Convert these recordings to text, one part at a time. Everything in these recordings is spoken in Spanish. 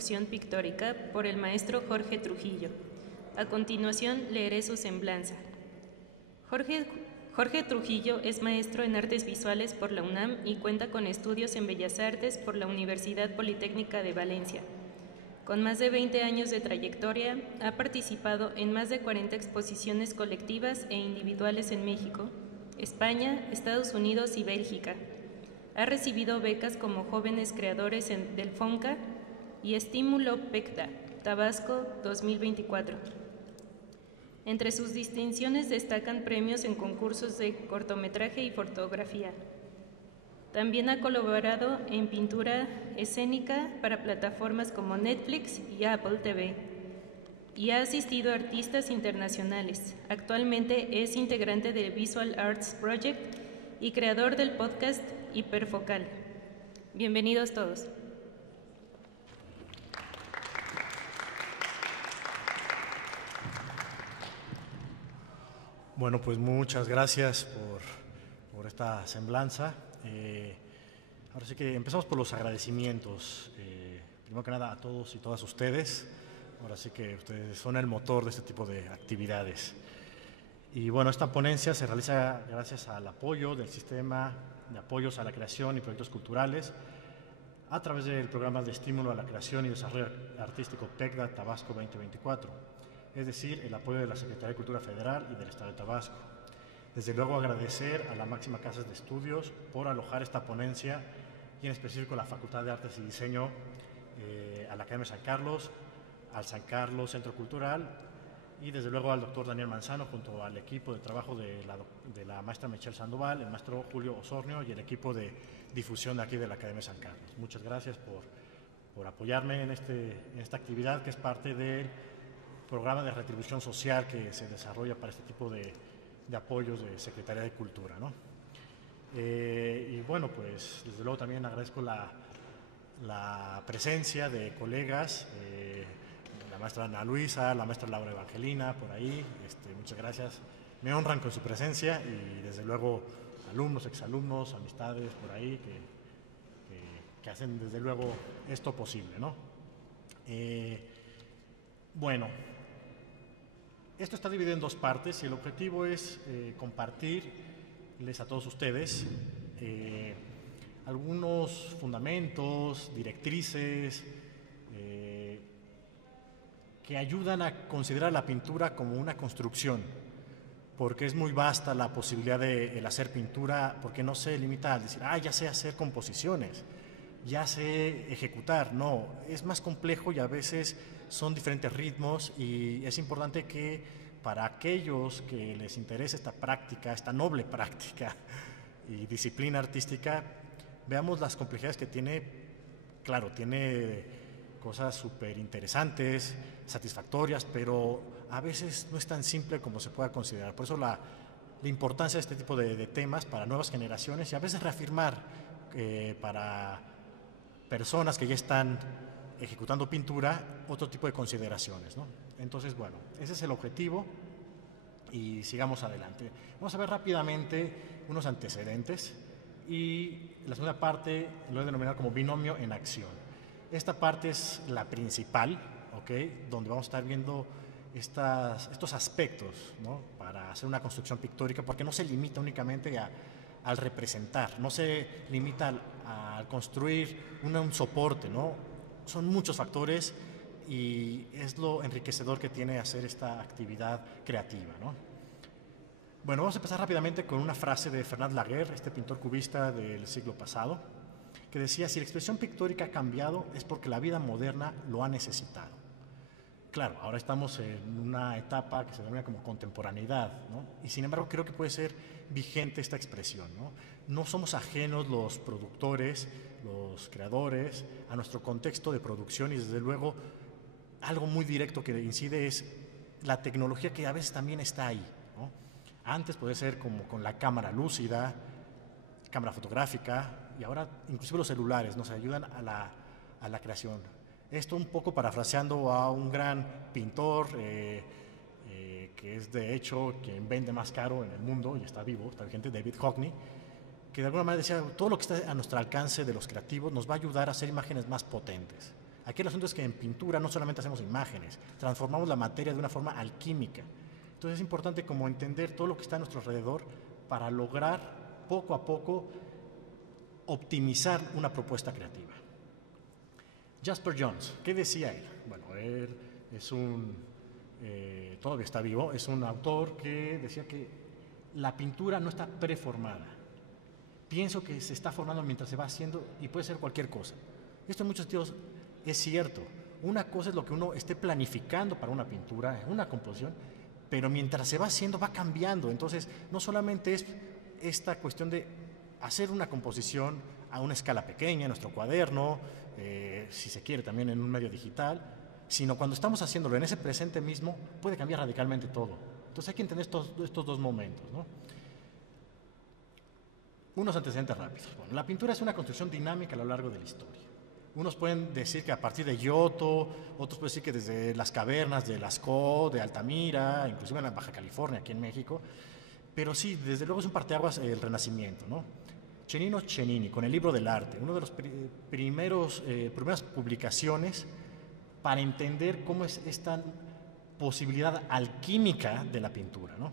Construcción pictórica por el maestro Jorge Trujillo. A continuación leeré su semblanza. Jorge Trujillo es maestro en artes visuales por la UNAM y cuenta con estudios en Bellas Artes por la Universidad Politécnica de Valencia. Con más de 20 años de trayectoria, ha participado en más de 40 exposiciones colectivas e individuales en México, España, Estados Unidos y Bélgica. Ha recibido becas como Jóvenes Creadores del FONCA y Estímulo PECDA, Tabasco 2024. Entre sus distinciones destacan premios en concursos de cortometraje y fotografía. También ha colaborado en pintura escénica para plataformas como Netflix y Apple TV y ha asistido a artistas internacionales. Actualmente es integrante del Visual Arts Project y creador del podcast Hiperfocal. Bienvenidos todos. Bueno, pues muchas gracias por esta semblanza. Ahora sí que empezamos por los agradecimientos. Primero que nada a todos y todas ustedes. Ahora sí que ustedes son el motor de este tipo de actividades. Y bueno, esta ponencia se realiza gracias al apoyo del Sistema de Apoyos a la Creación y Proyectos Culturales a través del Programa de Estímulo a la Creación y Desarrollo Artístico PECDA Tabasco 2024. Es decir, el apoyo de la Secretaría de Cultura Federal y del Estado de Tabasco. Desde luego agradecer a la máxima casa de estudios por alojar esta ponencia y en específico la Facultad de Artes y Diseño, a la Academia San Carlos, al San Carlos Centro Cultural y desde luego al doctor Daniel Manzano junto al equipo de trabajo de la maestra Michelle Sandoval, el maestro Julio Osornio y el equipo de difusión de aquí de la Academia San Carlos. Muchas gracias por apoyarme en esta actividad que es parte del programa de retribución social que se desarrolla para este tipo de apoyos de Secretaría de Cultura, ¿no? Y bueno, pues desde luego también agradezco la presencia de colegas, la maestra Ana Luisa, la maestra Laura Evangelina, por ahí, muchas gracias, me honran con su presencia y desde luego alumnos, exalumnos, amistades por ahí que hacen desde luego esto posible, ¿no? Bueno, esto está dividido en dos partes y el objetivo es compartirles a todos ustedes algunos fundamentos, directrices que ayudan a considerar la pintura como una construcción, porque es muy vasta la posibilidad de el hacer pintura, porque no se limita a decir, ya sé hacer composiciones, ya sé ejecutar. No, es más complejo y a veces son diferentes ritmos y es importante que para aquellos que les interese esta práctica, esta noble práctica y disciplina artística, veamos las complejidades que tiene. Claro, tiene cosas súper interesantes, satisfactorias, pero a veces no es tan simple como se pueda considerar. Por eso la importancia de este tipo de temas para nuevas generaciones y a veces reafirmar para personas que ya están ejecutando pintura otro tipo de consideraciones, ¿no? Entonces, bueno, ese es el objetivo y sigamos adelante. Vamos a ver rápidamente unos antecedentes y la segunda parte lo he denominado como binomio en acción. Esta parte es la principal, ¿okay? Donde vamos a estar viendo estos aspectos, ¿no? Para hacer una construcción pictórica, porque no se limita únicamente al representar, no se limita al construir un soporte, ¿no? Son muchos factores y es lo enriquecedor que tiene hacer esta actividad creativa, ¿no? Bueno, vamos a empezar rápidamente con una frase de Fernand Laguerre, este pintor cubista del siglo pasado, que decía: si la expresión pictórica ha cambiado es porque la vida moderna lo ha necesitado. Claro, ahora estamos en una etapa que se denomina como contemporaneidad, ¿no? Y sin embargo creo que puede ser vigente esta expresión, ¿no? No somos ajenos los productores, los creadores, a nuestro contexto de producción y desde luego algo muy directo que incide es la tecnología que a veces también está ahí, ¿no? Antes puede ser como con la cámara lúcida, cámara fotográfica y ahora inclusive los celulares nos ayudan a la creación. Esto un poco parafraseando a un gran pintor que es de hecho quien vende más caro en el mundo y está vivo, está vigente, David Hockney, que de alguna manera decía: todo lo que está a nuestro alcance de los creativos nos va a ayudar a hacer imágenes más potentes, Aquí el asunto es que en pintura no solamente hacemos imágenes, transformamos la materia de una forma alquímica. Entonces es importante como entender todo lo que está a nuestro alrededor para lograr poco a poco optimizar una propuesta creativa. Jasper Johns, ¿qué decía él? Bueno, él es todavía está vivo, es un autor que decía que la pintura no está preformada. Pienso que se está formando mientras se va haciendo y puede ser cualquier cosa. Esto en muchos sentidos es cierto. Una cosa es lo que uno esté planificando para una pintura, una composición, pero mientras se va haciendo va cambiando. Entonces, no solamente es esta cuestión de hacer una composición a una escala pequeña, en nuestro cuaderno, si se quiere también en un medio digital, sino cuando estamos haciéndolo en ese presente mismo, puede cambiar radicalmente todo. Entonces hay que entender estos dos momentos, ¿no? Unos antecedentes rápidos. Bueno, la pintura es una construcción dinámica a lo largo de la historia. Unos pueden decir que a partir de Giotto, otros pueden decir que desde las cavernas de Lascaux, de Altamira, inclusive en la Baja California, aquí en México, pero sí, desde luego es un parteaguas el Renacimiento, ¿no? Cennino Cennini, con el libro del arte, uno de los primeras publicaciones para entender cómo es esta posibilidad alquímica de la pintura, ¿no?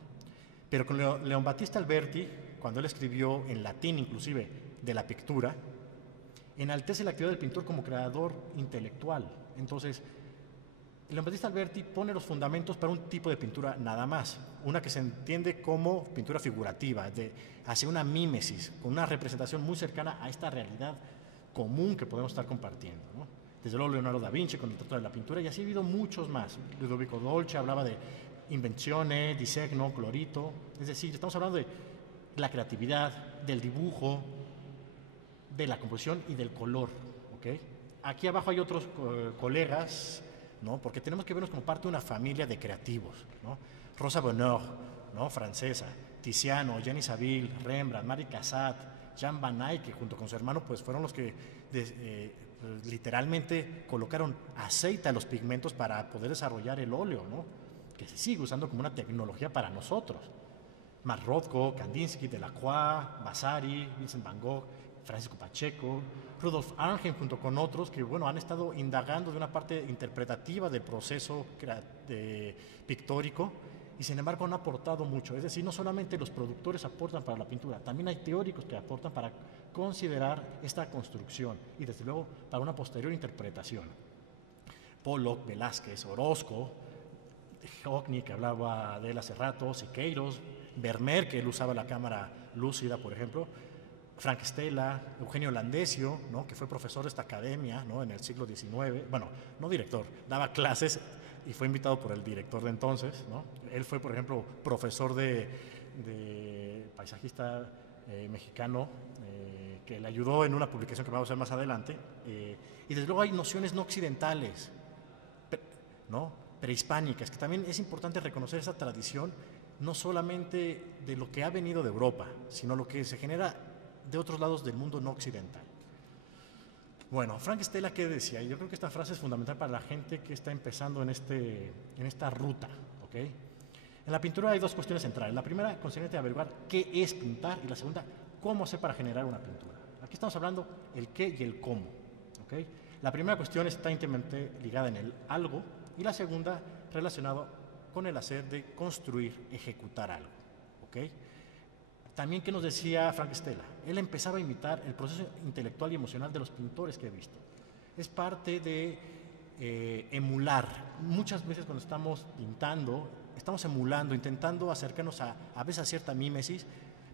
Pero con Leon Battista Alberti, cuando él escribió en latín inclusive de la pictura, enaltece la actividad del pintor como creador intelectual. Entonces, Leon Battista Alberti pone los fundamentos para un tipo de pintura nada más, una que se entiende como pintura figurativa, hacia una mímesis, con una representación muy cercana a esta realidad común que podemos estar compartiendo, ¿no? Desde luego Leonardo da Vinci con el Tratado de la Pintura, y así ha habido muchos más. Ludovico Dolce hablaba de invenzione, disegno, colorito, es decir, estamos hablando de la creatividad, del dibujo, de la composición y del color, ¿ok? Aquí abajo hay otros colegas, ¿no? Porque tenemos que vernos como parte de una familia de creativos, ¿no? Rosa Bonheur, ¿no? Francesa, Tiziano, Gianni Saville, Rembrandt, Marie Cassatt, Jean Van Eyck, que junto con su hermano pues fueron los que literalmente colocaron aceite a los pigmentos para poder desarrollar el óleo, ¿no? Que se sigue usando como una tecnología para nosotros. Marc Rothko, Kandinsky, Delacroix, Vasari, Vincent Van Gogh, Francisco Pacheco, Rudolf Arnhem, junto con otros que bueno, han estado indagando de una parte interpretativa del proceso pictórico, y sin embargo han aportado mucho. Es decir, no solamente los productores aportan para la pintura, también hay teóricos que aportan para considerar esta construcción y desde luego para una posterior interpretación. Pollock, Velázquez, Orozco, Hockney, que hablaba de él hace rato, Siqueiros, Vermeer, que él usaba la cámara lúcida, por ejemplo, Frank Stella, Eugenio Landesio, ¿no? Que fue profesor de esta academia, ¿no? En el siglo XIX, bueno, no director, daba clases y fue invitado por el director de entonces, ¿no? Él fue, por ejemplo, profesor de paisajista mexicano, que le ayudó en una publicación que vamos a ver más adelante, y desde luego hay nociones no occidentales, ¿no? Prehispánicas, que también es importante reconocer esa tradición, no solamente de lo que ha venido de Europa, sino lo que se genera de otros lados del mundo no occidental. Bueno, Frank Stella, ¿qué decía? Yo creo que esta frase es fundamental para la gente que está empezando en esta ruta, ¿ok? En la pintura hay dos cuestiones centrales. La primera, consciente de averiguar qué es pintar, y la segunda, cómo hacer para generar una pintura. Aquí estamos hablando el qué y el cómo, ¿ok? La primera cuestión está íntimamente ligada en el algo, y la segunda relacionada con el hacer de construir, ejecutar algo, ¿ok? También, ¿qué nos decía Frank Stella? Él empezaba a imitar el proceso intelectual y emocional de los pintores que he visto. Es parte de emular. Muchas veces cuando estamos pintando, estamos emulando, intentando acercarnos a veces a cierta mímesis,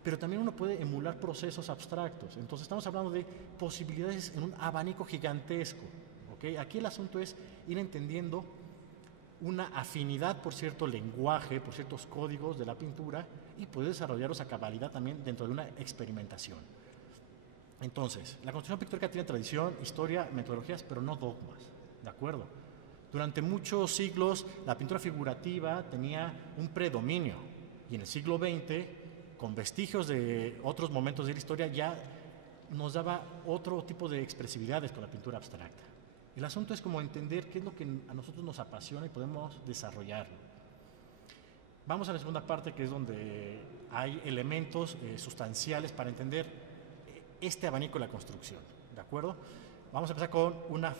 pero también uno puede emular procesos abstractos. Entonces estamos hablando de posibilidades en un abanico gigantesco, ¿ok? Aquí el asunto es ir entendiendo una afinidad por cierto lenguaje, por ciertos códigos de la pintura, y poder desarrollarlos a cabalidad también dentro de una experimentación. Entonces, la construcción pictórica tiene tradición, historia, metodologías, pero no dogmas, ¿de acuerdo? Durante muchos siglos la pintura figurativa tenía un predominio, y en el siglo XX, con vestigios de otros momentos de la historia, ya nos daba otro tipo de expresividades con la pintura abstracta. El asunto es como entender qué es lo que a nosotros nos apasiona y podemos desarrollarlo. Vamos a la segunda parte, que es donde hay elementos sustanciales para entender este abanico de la construcción, ¿de acuerdo? vamos a empezar con una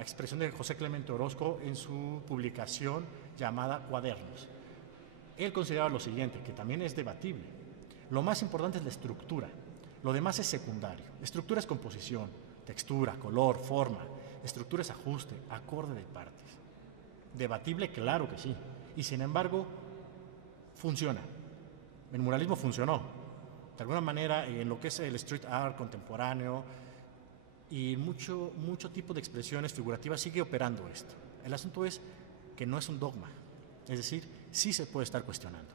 expresión de José Clemente Orozco en su publicación llamada Cuadernos. Él consideraba lo siguiente, que también es debatible. Lo más importante es la estructura, lo demás es secundario. Estructura es composición, textura, color, forma. Estructura es ajuste, acorde de partes. Debatible, claro que sí. Y sin embargo, funciona. El muralismo funcionó. De alguna manera, en lo que es el street art contemporáneo y mucho tipo de expresiones figurativas sigue operando esto. El asunto es que no es un dogma. Es decir, sí se puede estar cuestionando.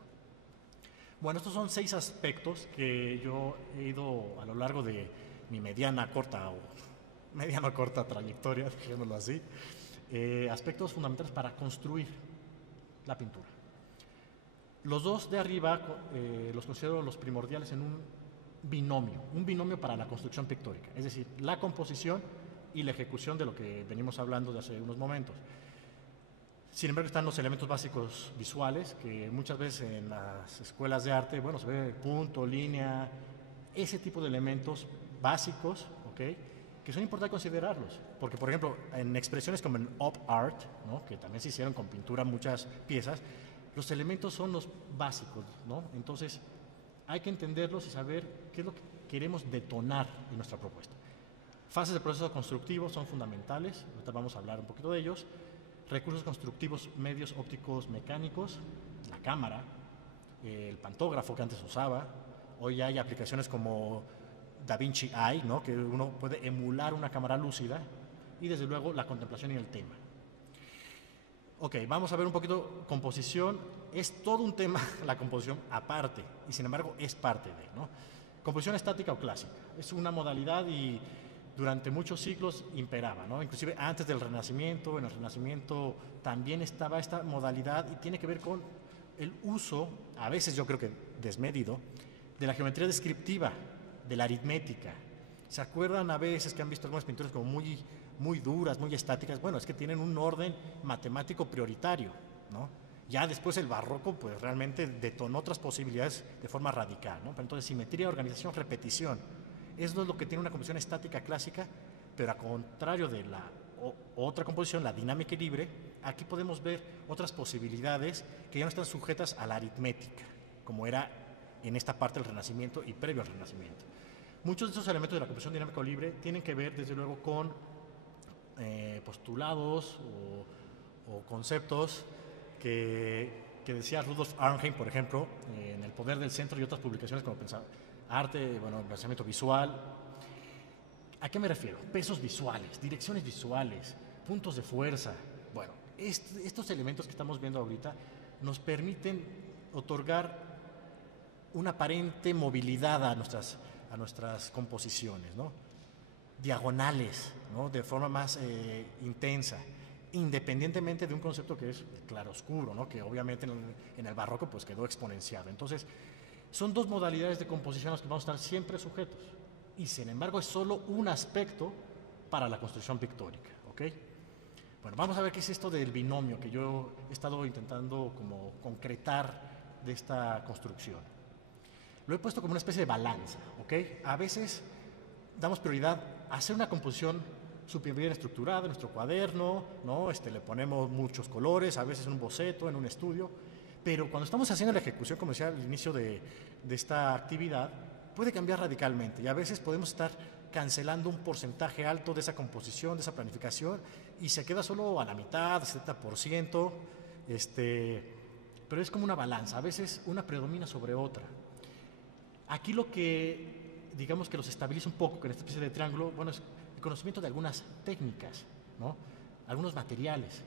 Bueno, estos son 6 aspectos que yo he ido a lo largo de mi mediana corta trayectoria, dejémoslo así, aspectos fundamentales para construir la pintura. Los 2 de arriba los considero los primordiales en un binomio para la construcción pictórica, es decir, la composición y la ejecución de lo que venimos hablando de hace unos momentos. Sin embargo, están los elementos básicos visuales, que muchas veces en las escuelas de arte, bueno, se ve punto, línea, ese tipo de elementos básicos, ¿ok?, que son importantes considerarlos, porque por ejemplo, en expresiones como en op art, ¿no?, que también se hicieron con pintura muchas piezas, los elementos son los básicos, ¿no? Entonces, hay que entenderlos y saber qué es lo que queremos detonar en nuestra propuesta. Fases del proceso constructivo son fundamentales, ahorita vamos a hablar un poquito de ellos. Recursos constructivos, medios ópticos mecánicos, la cámara, el pantógrafo que antes usaba. Hoy hay aplicaciones como DaVinci Eye, ¿no?, que uno puede emular una cámara lúcida, y desde luego la contemplación y el tema. Ok, vamos a ver un poquito composición. Es todo un tema la composición aparte, y sin embargo es parte de, ¿no? Composición estática o clásica. Es una modalidad y durante muchos siglos imperaba, ¿no? Inclusive antes del Renacimiento, en el Renacimiento también estaba esta modalidad y tiene que ver con el uso, a veces yo creo que desmedido, de la geometría descriptiva, de la aritmética. ¿Se acuerdan a veces que han visto algunas pinturas como muy duras, muy estáticas? Bueno, es que tienen un orden matemático prioritario, ¿no? Ya después el barroco pues realmente detonó otras posibilidades de forma radical, ¿no? Pero entonces simetría, organización, repetición. Eso es lo que tiene una composición estática clásica, pero a contrario de la otra composición, la dinámica y libre, aquí podemos ver otras posibilidades que ya no están sujetas a la aritmética, como era en esta parte del Renacimiento y previo al Renacimiento. Muchos de estos elementos de la composición dinámica o libre tienen que ver, desde luego, con postulados o conceptos que decía Rudolf Arnheim, por ejemplo, en El poder del centro y otras publicaciones como pensaba. Arte, bueno, pensamiento visual. ¿A qué me refiero? Pesos visuales, direcciones visuales, puntos de fuerza. Bueno, estos elementos que estamos viendo ahorita nos permiten otorgar una aparente movilidad a nuestras composiciones, ¿no? Diagonales, ¿no?, de forma más intensa, independientemente de un concepto que es el claroscuro, ¿no?, que obviamente en el barroco pues quedó exponenciado. Entonces, son 2 modalidades de composición a las que vamos a estar siempre sujetos, y sin embargo es solo un aspecto para la construcción pictórica, ¿ok? Bueno, vamos a ver qué es esto del binomio que yo he estado intentando como concretar de esta construcción. Lo he puesto como una especie de balanza, ¿ok? A veces damos prioridad a hacer una composición súper bien estructurada en nuestro cuaderno, ¿no? Le ponemos muchos colores, a veces en un boceto, en un estudio. Pero cuando estamos haciendo la ejecución, como decía al inicio de esta actividad, puede cambiar radicalmente y a veces podemos estar cancelando un porcentaje alto de esa composición, de esa planificación, y se queda solo a la mitad, 70%, pero es como una balanza, a veces una predomina sobre otra. Aquí lo que, digamos que los estabiliza un poco con esta especie de triángulo, bueno, es el conocimiento de algunas técnicas, ¿no?, algunos materiales,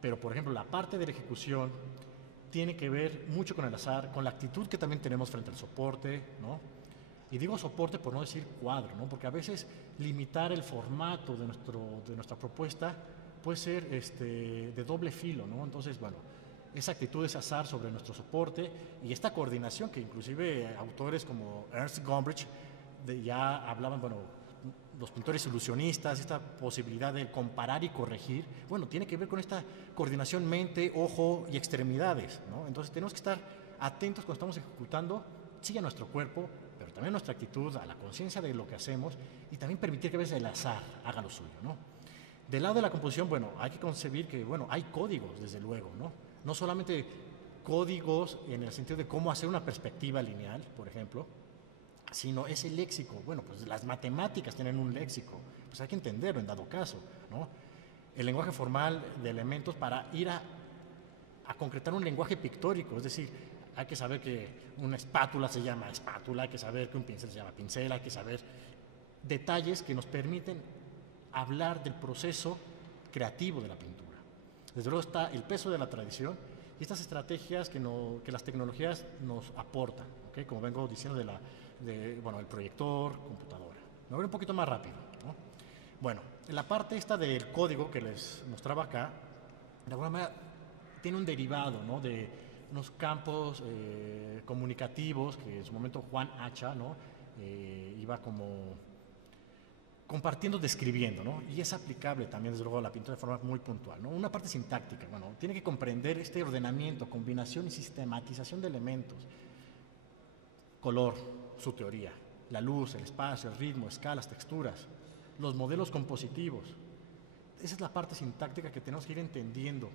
pero por ejemplo la parte de la ejecución tiene que ver mucho con el azar, con la actitud que también tenemos frente al soporte, ¿no? Y digo soporte por no decir cuadro, ¿no?, porque a veces limitar el formato de nuestra propuesta puede ser de doble filo, ¿no? Entonces, bueno, esa actitud, ese azar sobre nuestro soporte y esta coordinación que inclusive autores como Ernst Gombrich ya hablaban, bueno, los pintores ilusionistas, esta posibilidad de comparar y corregir, bueno, tiene que ver con esta coordinación mente, ojo y extremidades, ¿no? Entonces tenemos que estar atentos cuando estamos ejecutando, sí a nuestro cuerpo, pero también nuestra actitud, a la conciencia de lo que hacemos y también permitir que a veces el azar haga lo suyo, ¿no? Del lado de la composición, bueno, hay que concebir que, bueno, hay códigos, desde luego, ¿no? No solamente códigos en el sentido de cómo hacer una perspectiva lineal, por ejemplo, sino ese léxico. Bueno, pues las matemáticas tienen un léxico, pues hay que entenderlo en dado caso, ¿no? El lenguaje formal de elementos para ir a concretar un lenguaje pictórico, es decir, hay que saber que una espátula se llama espátula, hay que saber que un pincel se llama pincel, hay que saber detalles que nos permiten hablar del proceso creativo de la pintura. Desde luego está el peso de la tradición y estas estrategias que las tecnologías nos aportan, ¿okay? Como vengo diciendo el proyector, computadora. Me voy un poquito más rápido, ¿no? Bueno, en la parte esta del código que les mostraba acá, de alguna manera tiene un derivado, ¿no? De unos campos comunicativos que en su momento Juan Hacha, ¿no? Iba como compartiendo, describiendo, ¿no? Y es aplicable también, desde luego, a la pintura de forma muy puntual, ¿no? Una parte sintáctica, bueno, tiene que comprender este ordenamiento, combinación y sistematización de elementos. Color, su teoría, la luz, el espacio, el ritmo, escalas, texturas, los modelos compositivos. Esa es la parte sintáctica que tenemos que ir entendiendo.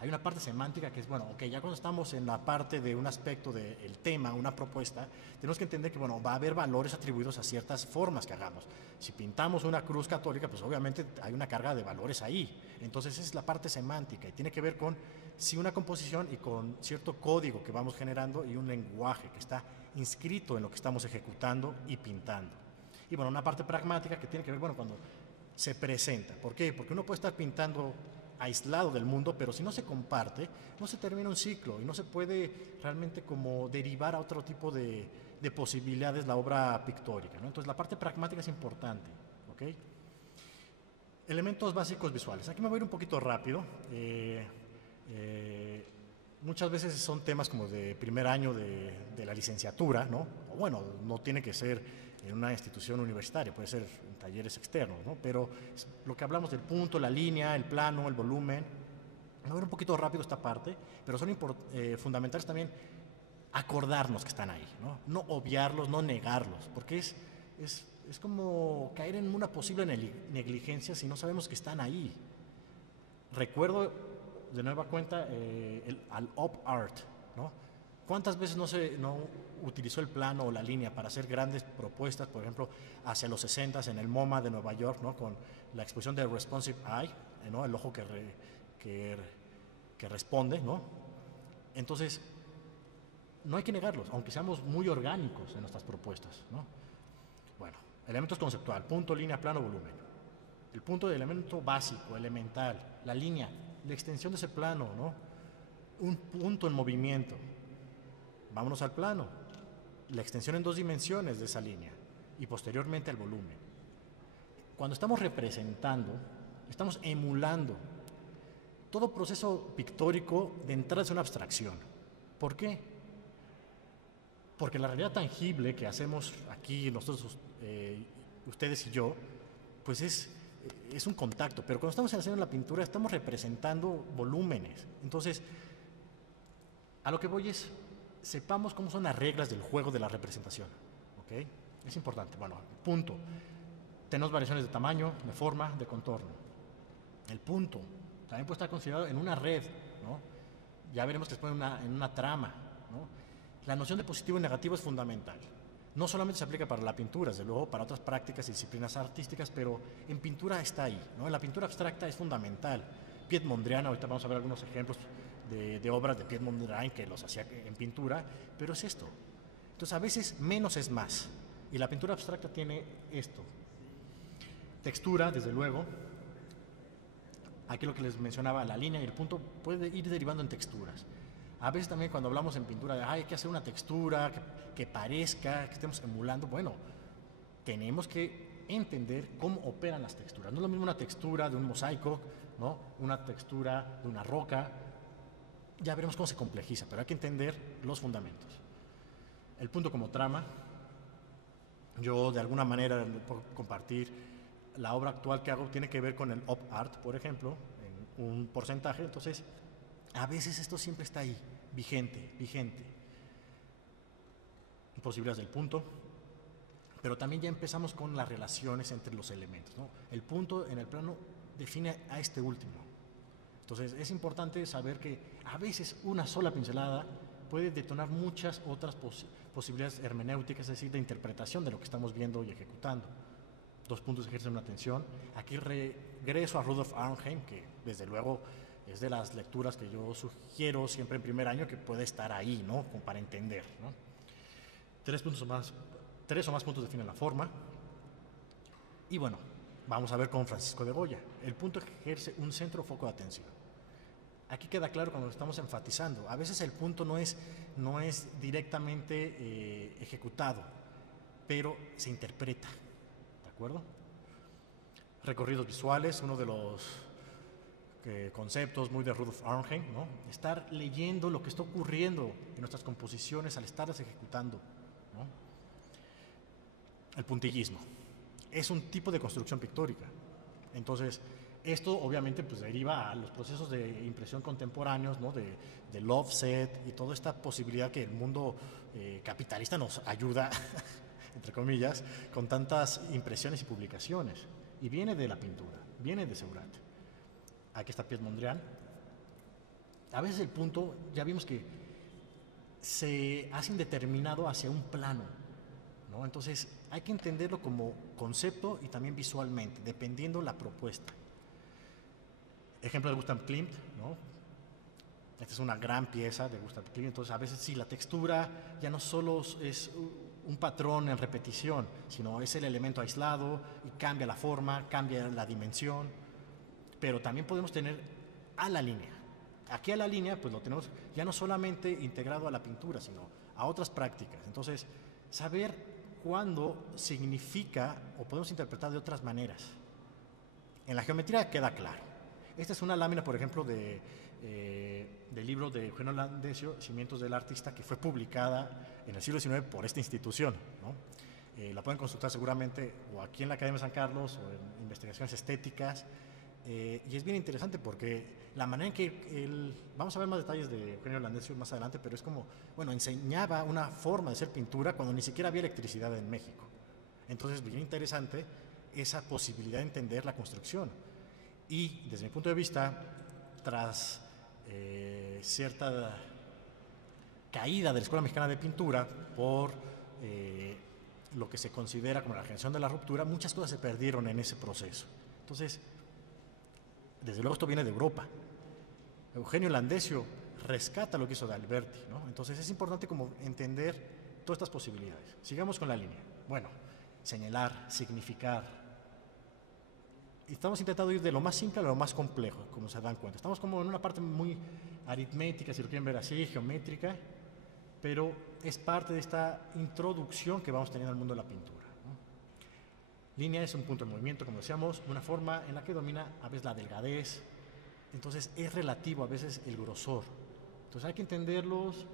Hay una parte semántica que es, bueno, ok, ya cuando estamos en la parte de un aspecto del tema, una propuesta, tenemos que entender que, bueno, va a haber valores atribuidos a ciertas formas que hagamos. Si pintamos una cruz católica, pues obviamente hay una carga de valores ahí. Entonces esa es la parte semántica y tiene que ver con una composición y con cierto código que vamos generando y un lenguaje que está inscrito en lo que estamos ejecutando y pintando. Y bueno, una parte pragmática que tiene que ver, bueno, cuando se presenta. ¿Por qué? Porque uno puede estar pintando aislado del mundo, pero si no se comparte, no se termina un ciclo y no se puede realmente como derivar a otro tipo de posibilidades la obra pictórica, ¿no? Entonces la parte pragmática es importante, ¿ok? Elementos básicos visuales. Aquí me voy a ir un poquito rápido. Muchas veces son temas como de primer año de la licenciatura, ¿no? O bueno, no tiene que ser en una institución universitaria, puede ser en talleres externos, ¿no? Pero lo que hablamos del punto, la línea, el plano, el volumen, me voy a ver un poquito rápido esta parte, pero son fundamentales también acordarnos que están ahí, ¿no? No obviarlos, no negarlos, porque es como caer en una posible negligencia si no sabemos que están ahí. Recuerdo de nueva cuenta al op art, ¿no? ¿Cuántas veces no utilizó el plano o la línea para hacer grandes propuestas, por ejemplo, hacia los 60s en el MoMA de Nueva York, ¿no? Con la exposición de Responsive Eye, ¿no? El ojo que responde, ¿no? Entonces, no hay que negarlos, aunque seamos muy orgánicos en nuestras propuestas, ¿no? Bueno, elementos conceptual, punto, línea, plano, volumen. El punto de elemento básico, elemental, la línea, la extensión de ese plano, ¿no? Un punto en movimiento. Vámonos al plano, la extensión en 2 dimensiones de esa línea y posteriormente al volumen. Cuando estamos representando, estamos emulando. Todo proceso pictórico de entrada es una abstracción. ¿Por qué? Porque la realidad tangible que hacemos aquí nosotros, ustedes y yo, pues es un contacto, pero cuando estamos haciendo la pintura estamos representando volúmenes. Entonces, a lo que voy es, sepamos cómo son las reglas del juego de la representación, ¿ok? Es importante. Bueno, punto. Tenemos variaciones de tamaño, de forma, de contorno. El punto también puede estar considerado en una red, ¿no? Ya veremos después en una trama, ¿no? La noción de positivo y negativo es fundamental. No solamente se aplica para la pintura, desde luego para otras prácticas y disciplinas artísticas, pero en pintura está ahí, ¿no? En la pintura abstracta es fundamental. Piet Mondrian, ahorita vamos a ver algunos ejemplos de obras de Piet Mondrian que los hacía en pintura, pero es esto. Entonces a veces menos es más, y la pintura abstracta tiene esto. Textura, desde luego. Aquí lo que les mencionaba, la línea y el punto puede ir derivando en texturas. A veces también cuando hablamos en pintura de hay que hacer una textura que parezca, que estemos emulando, bueno, tenemos que entender cómo operan las texturas. No es lo mismo una textura de un mosaico, ¿no? Una textura de una roca. Ya veremos cómo se complejiza, pero hay que entender los fundamentos. El punto como trama. Yo de alguna manera por compartir la obra actual que hago tiene que ver con el op art, por ejemplo, en un porcentaje. Entonces, a veces esto siempre está ahí, vigente. Posibilidades del punto, pero también ya empezamos con las relaciones entre los elementos, ¿no? El punto en el plano define a este último. Entonces es importante saber que a veces una sola pincelada puede detonar muchas otras posibilidades hermenéuticas, es decir, de interpretación de lo que estamos viendo y ejecutando. 2 puntos ejercen una tensión. Aquí regreso a Rudolf Arnhem, que desde luego es de las lecturas que yo sugiero siempre en primer año, que puede estar ahí, ¿no? Como para entender, ¿no? 3 o más puntos definen la forma. Y bueno, vamos a ver con Francisco de Goya. El punto ejerce un centro foco de atención. Aquí queda claro cuando lo estamos enfatizando. A veces el punto no es directamente ejecutado, pero se interpreta. ¿De acuerdo? Recorridos visuales, uno de los conceptos muy de Rudolf Arnhem, ¿no? Estar leyendo lo que está ocurriendo en nuestras composiciones al estarlas ejecutando, ¿no? El puntillismo es un tipo de construcción pictórica. Entonces, esto obviamente pues deriva a los procesos de impresión contemporáneos, ¿no? Del offset y toda esta posibilidad que el mundo capitalista nos ayuda, entre comillas, con tantas impresiones y publicaciones. Y viene de la pintura, viene de Seurat. Aquí está Piet Mondrian. A veces el punto, ya vimos que se hace indeterminado hacia un plano, ¿no? Entonces hay que entenderlo como concepto y también visualmente, dependiendo la propuesta. Ejemplo de Gustav Klimt, ¿no? Esta es una gran pieza de Gustav Klimt. Entonces a veces sí, la textura ya no solo es un patrón en repetición, sino es el elemento aislado y cambia la forma, cambia la dimensión, pero también podemos tener a la línea. Aquí a la línea pues lo tenemos ya no solamente integrado a la pintura, sino a otras prácticas. Entonces, saber cuándo significa o podemos interpretar de otras maneras. En la geometría queda claro. Esta es una lámina, por ejemplo, del libro de Eugenio Landesio, Cimientos del Artista, que fue publicada en el siglo XIX por esta institución, ¿no? La pueden consultar seguramente o aquí en la Academia de San Carlos o en Investigaciones Estéticas. Y es bien interesante porque la manera en que vamos a ver más detalles de Eugenio Landesio más adelante, pero es como, bueno, enseñaba una forma de hacer pintura cuando ni siquiera había electricidad en México. Entonces, bien interesante esa posibilidad de entender la construcción. Y desde mi punto de vista, tras cierta caída de la Escuela Mexicana de Pintura por lo que se considera como la generación de la ruptura, muchas cosas se perdieron en ese proceso. Entonces, desde luego esto viene de Europa. Eugenio Landesio rescata lo que hizo de Alberti, ¿no? Entonces es importante como entender todas estas posibilidades. Sigamos con la línea. Bueno, señalar, significar. Estamos intentando ir de lo más simple a lo más complejo, como se dan cuenta. Estamos como en una parte muy aritmética, si lo quieren ver así, geométrica, pero es parte de esta introducción que vamos teniendo al mundo de la pintura, ¿no? Línea es un punto de movimiento, como decíamos, una forma en la que domina a veces la delgadez, entonces es relativo a veces el grosor. Entonces hay que entenderlos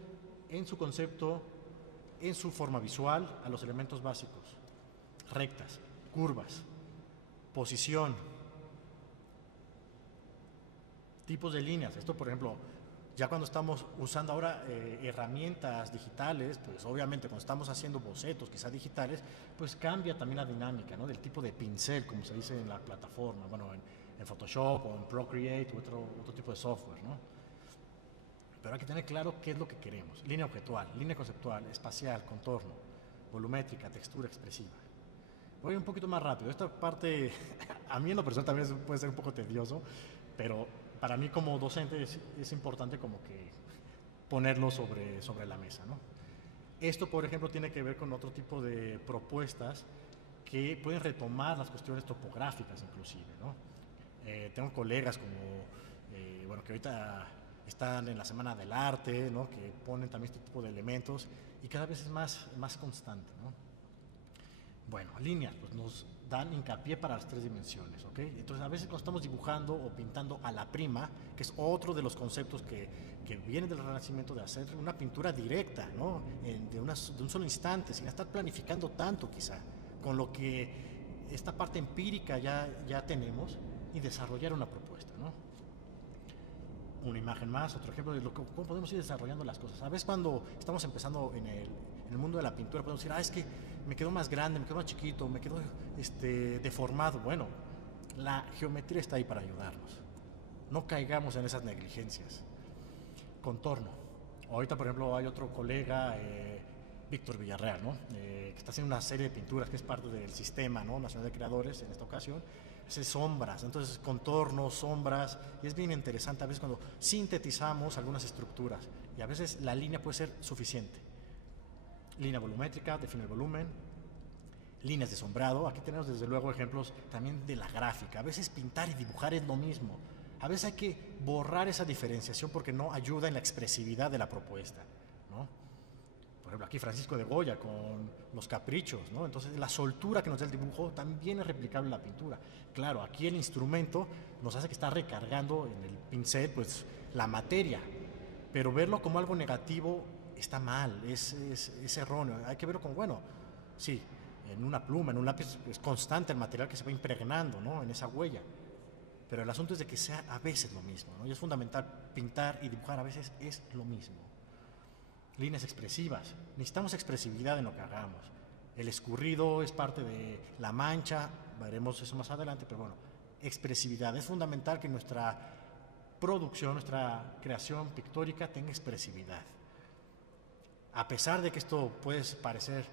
en su concepto, en su forma visual, a los elementos básicos, rectas, curvas, posición, tipos de líneas. Esto, por ejemplo, ya cuando estamos usando ahora herramientas digitales, pues obviamente cuando estamos haciendo bocetos, quizás digitales, pues cambia también la dinámica, ¿no? Del tipo de pincel, como se dice en la plataforma, bueno, en Photoshop o en Procreate o otro tipo de software, ¿no? Pero hay que tener claro qué es lo que queremos. Línea objetual, línea conceptual, espacial, contorno, volumétrica, textura expresiva. Voy un poquito más rápido. Esta parte, a mí en lo personal también puede ser un poco tedioso, pero para mí como docente es importante como que ponerlo sobre la mesa, ¿no? Esto, por ejemplo, tiene que ver con otro tipo de propuestas que pueden retomar las cuestiones topográficas inclusive, ¿no? Tengo colegas como, bueno, que ahorita están en la Semana del Arte, ¿no? Que ponen también este tipo de elementos y cada vez es más constante, ¿no? Bueno, líneas, pues nos dan hincapié para las 3 dimensiones, ¿ok? Entonces, a veces cuando estamos dibujando o pintando a la prima, que es otro de los conceptos que viene del Renacimiento, de hacer una pintura directa, ¿no? De un solo instante, sin estar planificando tanto quizá, con lo que esta parte empírica ya tenemos y desarrollar una propuesta, ¿no? Una imagen más, otro ejemplo de cómo podemos ir desarrollando las cosas. A veces cuando estamos empezando en el mundo de la pintura podemos decir, es que me quedó más grande, me quedó más chiquito, me quedó deformado. Bueno, la geometría está ahí para ayudarnos. No caigamos en esas negligencias. Contorno. Ahorita, por ejemplo, hay otro colega, Víctor Villarreal, ¿no? Que está haciendo una serie de pinturas que es parte del sistema, ¿no?, nacional de creadores en esta ocasión. Es sombras, entonces contornos, sombras, y es bien interesante a veces cuando sintetizamos algunas estructuras, y a veces la línea puede ser suficiente. Línea volumétrica, define el volumen, líneas de sombreado. Aquí tenemos desde luego ejemplos también de la gráfica. A veces pintar y dibujar es lo mismo. A veces hay que borrar esa diferenciación porque no ayuda en la expresividad de la propuesta, ¿no? Por ejemplo, aquí Francisco de Goya con los caprichos, ¿no? Entonces la soltura que nos da el dibujo también es replicable en la pintura. Claro, aquí el instrumento nos hace que está recargando en el pincel pues la materia, pero verlo como algo negativo está mal, es erróneo. Hay que verlo como, bueno, sí, en una pluma, en un lápiz es constante el material que se va impregnando, ¿no?, en esa huella. Pero el asunto es de que sea a veces lo mismo, ¿no? Y es fundamental, pintar y dibujar a veces es lo mismo. Líneas expresivas. Necesitamos expresividad en lo que hagamos. El escurrido es parte de la mancha, veremos eso más adelante, pero bueno, expresividad. Es fundamental que nuestra producción, nuestra creación pictórica tenga expresividad. A pesar de que esto puede parecer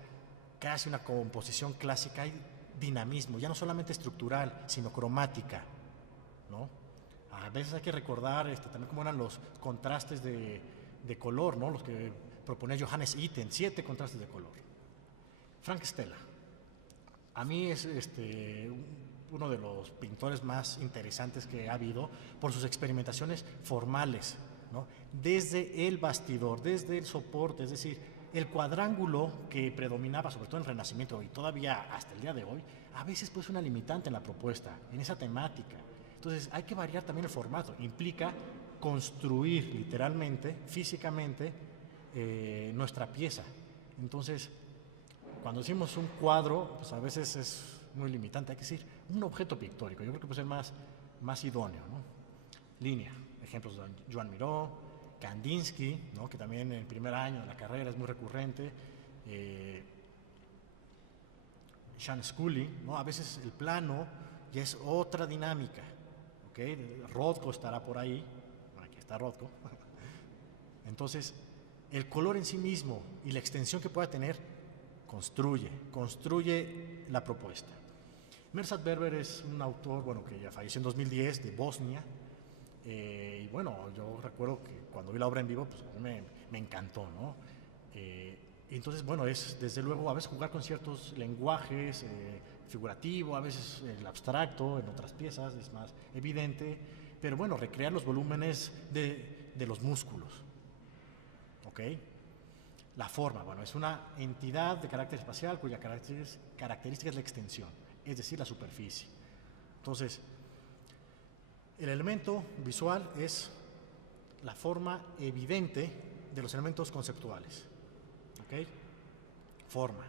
casi una composición clásica, hay dinamismo, ya no solamente estructural, sino cromática, ¿no? A veces hay que recordar también cómo eran los contrastes de color, ¿no?, los que proponía Johannes Itten, 7 contrastes de color. Frank Stella, a mí es uno de los pintores más interesantes que ha habido por sus experimentaciones formales, ¿no?, desde el bastidor, desde el soporte, es decir, el cuadrángulo que predominaba sobre todo en el Renacimiento y todavía hasta el día de hoy, a veces pues una limitante en la propuesta, en esa temática. Entonces hay que variar también el formato, implica construir literalmente, físicamente, nuestra pieza. Entonces, cuando decimos un cuadro, pues a veces es muy limitante, hay que decir un objeto pictórico, yo creo que puede ser más idóneo, ¿no? Línea, ejemplos de Joan Miró, Kandinsky, ¿no?, que también en el primer año de la carrera es muy recurrente, Sean Scully, ¿no? A veces el plano ya es otra dinámica, ¿okay? Rothko estará por ahí, aquí está Rothko. Entonces, el color en sí mismo y la extensión que pueda tener construye la propuesta. Mersat Berber es un autor, bueno, que ya falleció en 2010, de Bosnia, y bueno, yo recuerdo que cuando vi la obra en vivo, pues a mí me encantó, ¿no? Entonces, bueno, es desde luego a veces jugar con ciertos lenguajes, figurativo, a veces el abstracto, en otras piezas es más evidente, pero bueno, recrear los volúmenes de los músculos, ¿ok? La forma, bueno, es una entidad de carácter espacial cuya característica es la extensión, es decir, la superficie. Entonces, el elemento visual es la forma evidente de los elementos conceptuales, ¿ok? Forma.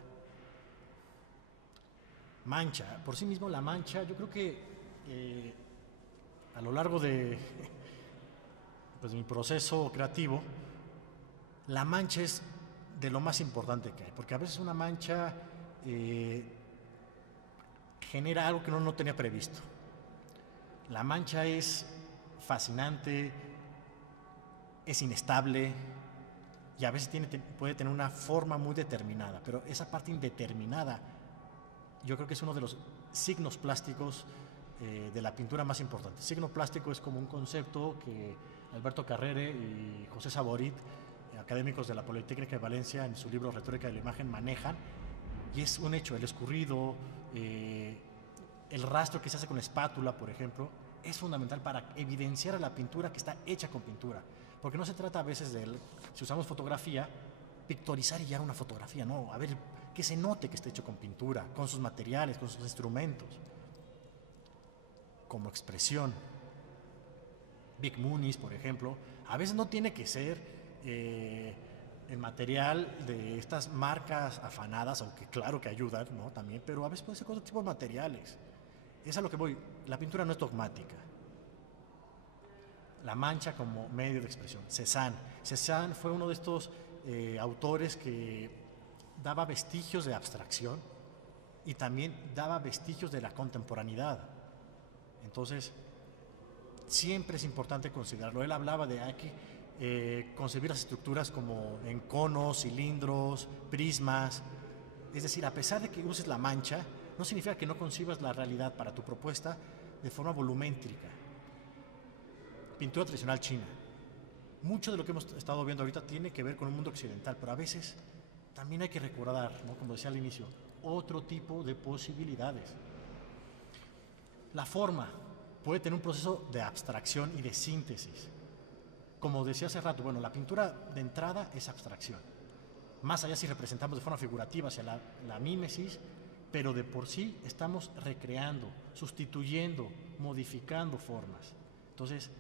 Mancha, por sí mismo la mancha, yo creo que a lo largo de pues, mi proceso creativo, la mancha es de lo más importante que hay, porque a veces una mancha genera algo que uno no tenía previsto. La mancha es fascinante, es inestable y a veces puede tener una forma muy determinada, pero esa parte indeterminada yo creo que es uno de los signos plásticos de la pintura más importantes. Signo plástico es como un concepto que Alberto Carrere y José Saborit, académicos de la Politécnica de Valencia, en su libro Retórica de la Imagen manejan, y es un hecho, el escurrido, el rastro que se hace con espátula, por ejemplo, es fundamental para evidenciar a la pintura que está hecha con pintura, porque no se trata a veces de, si usamos fotografía, pictorizar y ya una fotografía, no, a ver, que se note que está hecho con pintura, con sus materiales, con sus instrumentos, como expresión. Vic Muniz, por ejemplo, a veces no tiene que ser el material de estas marcas afanadas, aunque claro que ayudan, ¿no?, también, pero a veces puede ser con otro tipo de materiales. Es a lo que voy, la pintura no es dogmática. La mancha como medio de expresión. Cézanne fue uno de estos autores que daba vestigios de abstracción y también daba vestigios de la contemporaneidad. Entonces, siempre es importante considerarlo. Él hablaba de hay que concebir las estructuras como en conos, cilindros, prismas. Es decir, a pesar de que uses la mancha, no significa que no concibas la realidad para tu propuesta de forma volumétrica. Pintura tradicional china. Mucho de lo que hemos estado viendo ahorita tiene que ver con un mundo occidental, pero a veces también hay que recordar, ¿no? Como decía al inicio, otro tipo de posibilidades. La forma puede tener un proceso de abstracción y de síntesis. Como decía hace rato, bueno, la pintura de entrada es abstracción. Más allá si representamos de forma figurativa hacia la mímesis, pero de por sí estamos recreando, sustituyendo, modificando formas. Entonces,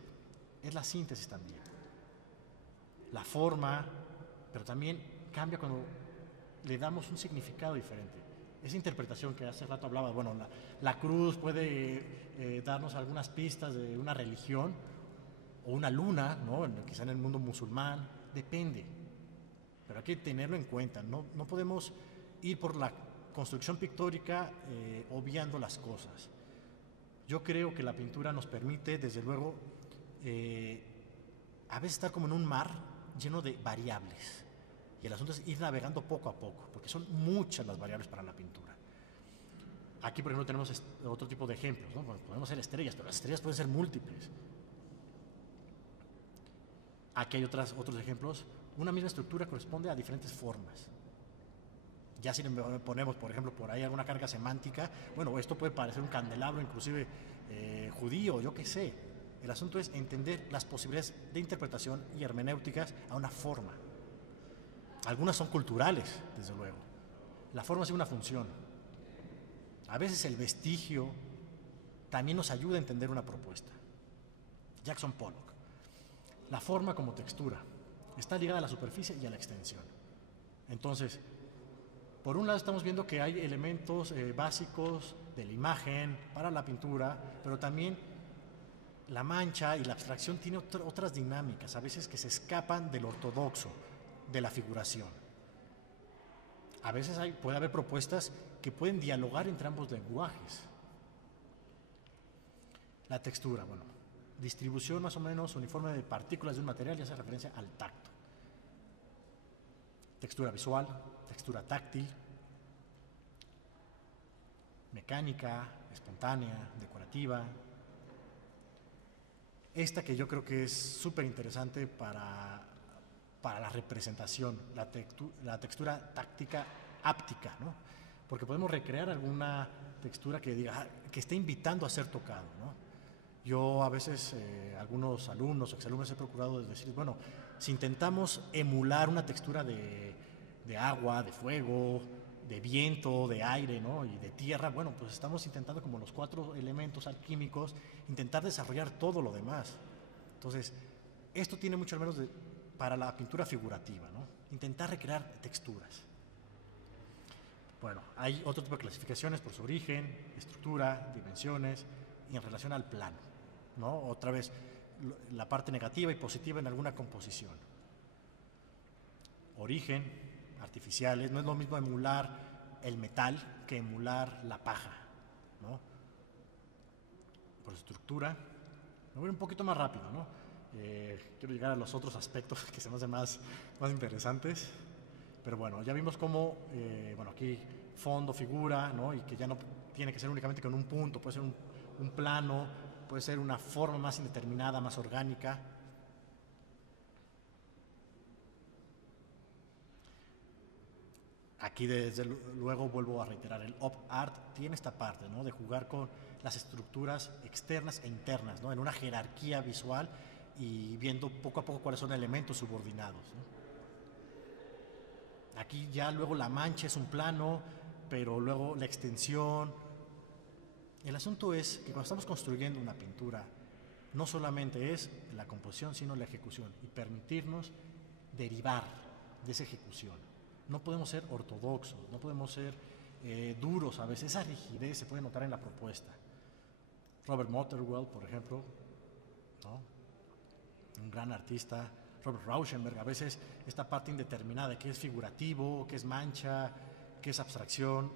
es la síntesis también. La forma, pero también cambia cuando le damos un significado diferente. Esa interpretación que hace rato hablaba, bueno, la cruz puede darnos algunas pistas de una religión o una luna, ¿no? Quizá en el mundo musulmán, depende. Pero hay que tenerlo en cuenta, no podemos ir por la construcción pictórica obviando las cosas. Yo creo que la pintura nos permite, desde luego, a veces estar como en un mar lleno de variables. Y el asunto es ir navegando poco a poco, porque son muchas las variables para la pintura. Aquí, por ejemplo, tenemos otro tipo de ejemplos, ¿no? Bueno, podemos ser estrellas, pero las estrellas pueden ser múltiples. Aquí hay otros ejemplos. Una misma estructura corresponde a diferentes formas. Ya si le ponemos, por ejemplo, por ahí alguna carga semántica, bueno, esto puede parecer un candelabro, inclusive judío, yo qué sé. El asunto es entender las posibilidades de interpretación y hermenéuticas a una forma. Algunas son culturales, desde luego. La forma tiene una función. A veces el vestigio también nos ayuda a entender una propuesta. Jackson Pollock. La forma como textura está ligada a la superficie y a la extensión. Entonces, por un lado estamos viendo que hay elementos básicos de la imagen para la pintura, pero también la mancha y la abstracción tiene otras dinámicas, a veces que se escapan del ortodoxo, de la figuración. A veces puede haber propuestas que pueden dialogar entre ambos lenguajes. La textura, bueno, distribución más o menos uniforme de partículas de un material y hace referencia al tacto. Textura visual, textura táctil, mecánica, espontánea, decorativa. Esta que yo creo que es súper interesante para la representación, la textura táctica áptica, ¿no? Porque podemos recrear alguna textura que diga, que esté invitando a ser tocado, ¿no? Yo a veces, algunos alumnos o exalumnos he procurado decir, bueno, si intentamos emular una textura de agua, de fuego, de viento, de aire, ¿no? Y de tierra, bueno, pues estamos intentando, como los 4 elementos alquímicos, intentar desarrollar todo lo demás. Entonces, esto tiene mucho al menos para la pintura figurativa, ¿no? Intentar recrear texturas. Bueno, hay otro tipo de clasificaciones por su origen, estructura, dimensiones y en relación al plano, ¿no? Otra vez, la parte negativa y positiva en alguna composición. Origen, artificiales, no es lo mismo emular el metal que emular la paja, ¿no? Por estructura, me voy un poquito más rápido, ¿no? Quiero llegar a los otros aspectos que se me hacen más interesantes, pero bueno, ya vimos cómo, bueno, aquí fondo, figura, ¿no? Y que ya no tiene que ser únicamente con un punto, puede ser un plano, puede ser una forma más indeterminada, más orgánica. Aquí desde luego vuelvo a reiterar, el op art tiene esta parte, ¿no? De jugar con las estructuras externas e internas, ¿no? En una jerarquía visual y viendo poco a poco cuáles son elementos subordinados, ¿no? Aquí ya luego la mancha es un plano, pero luego la extensión. El asunto es que cuando estamos construyendo una pintura, no solamente es la composición, sino la ejecución, y permitirnos derivar de esa ejecución. No podemos ser ortodoxos, no podemos ser duros a veces. Esa rigidez se puede notar en la propuesta. Robert Motherwell, por ejemplo, ¿no? Un gran artista, Robert Rauschenberg, a veces esta parte indeterminada de qué es figurativo, qué es mancha, qué es abstracción.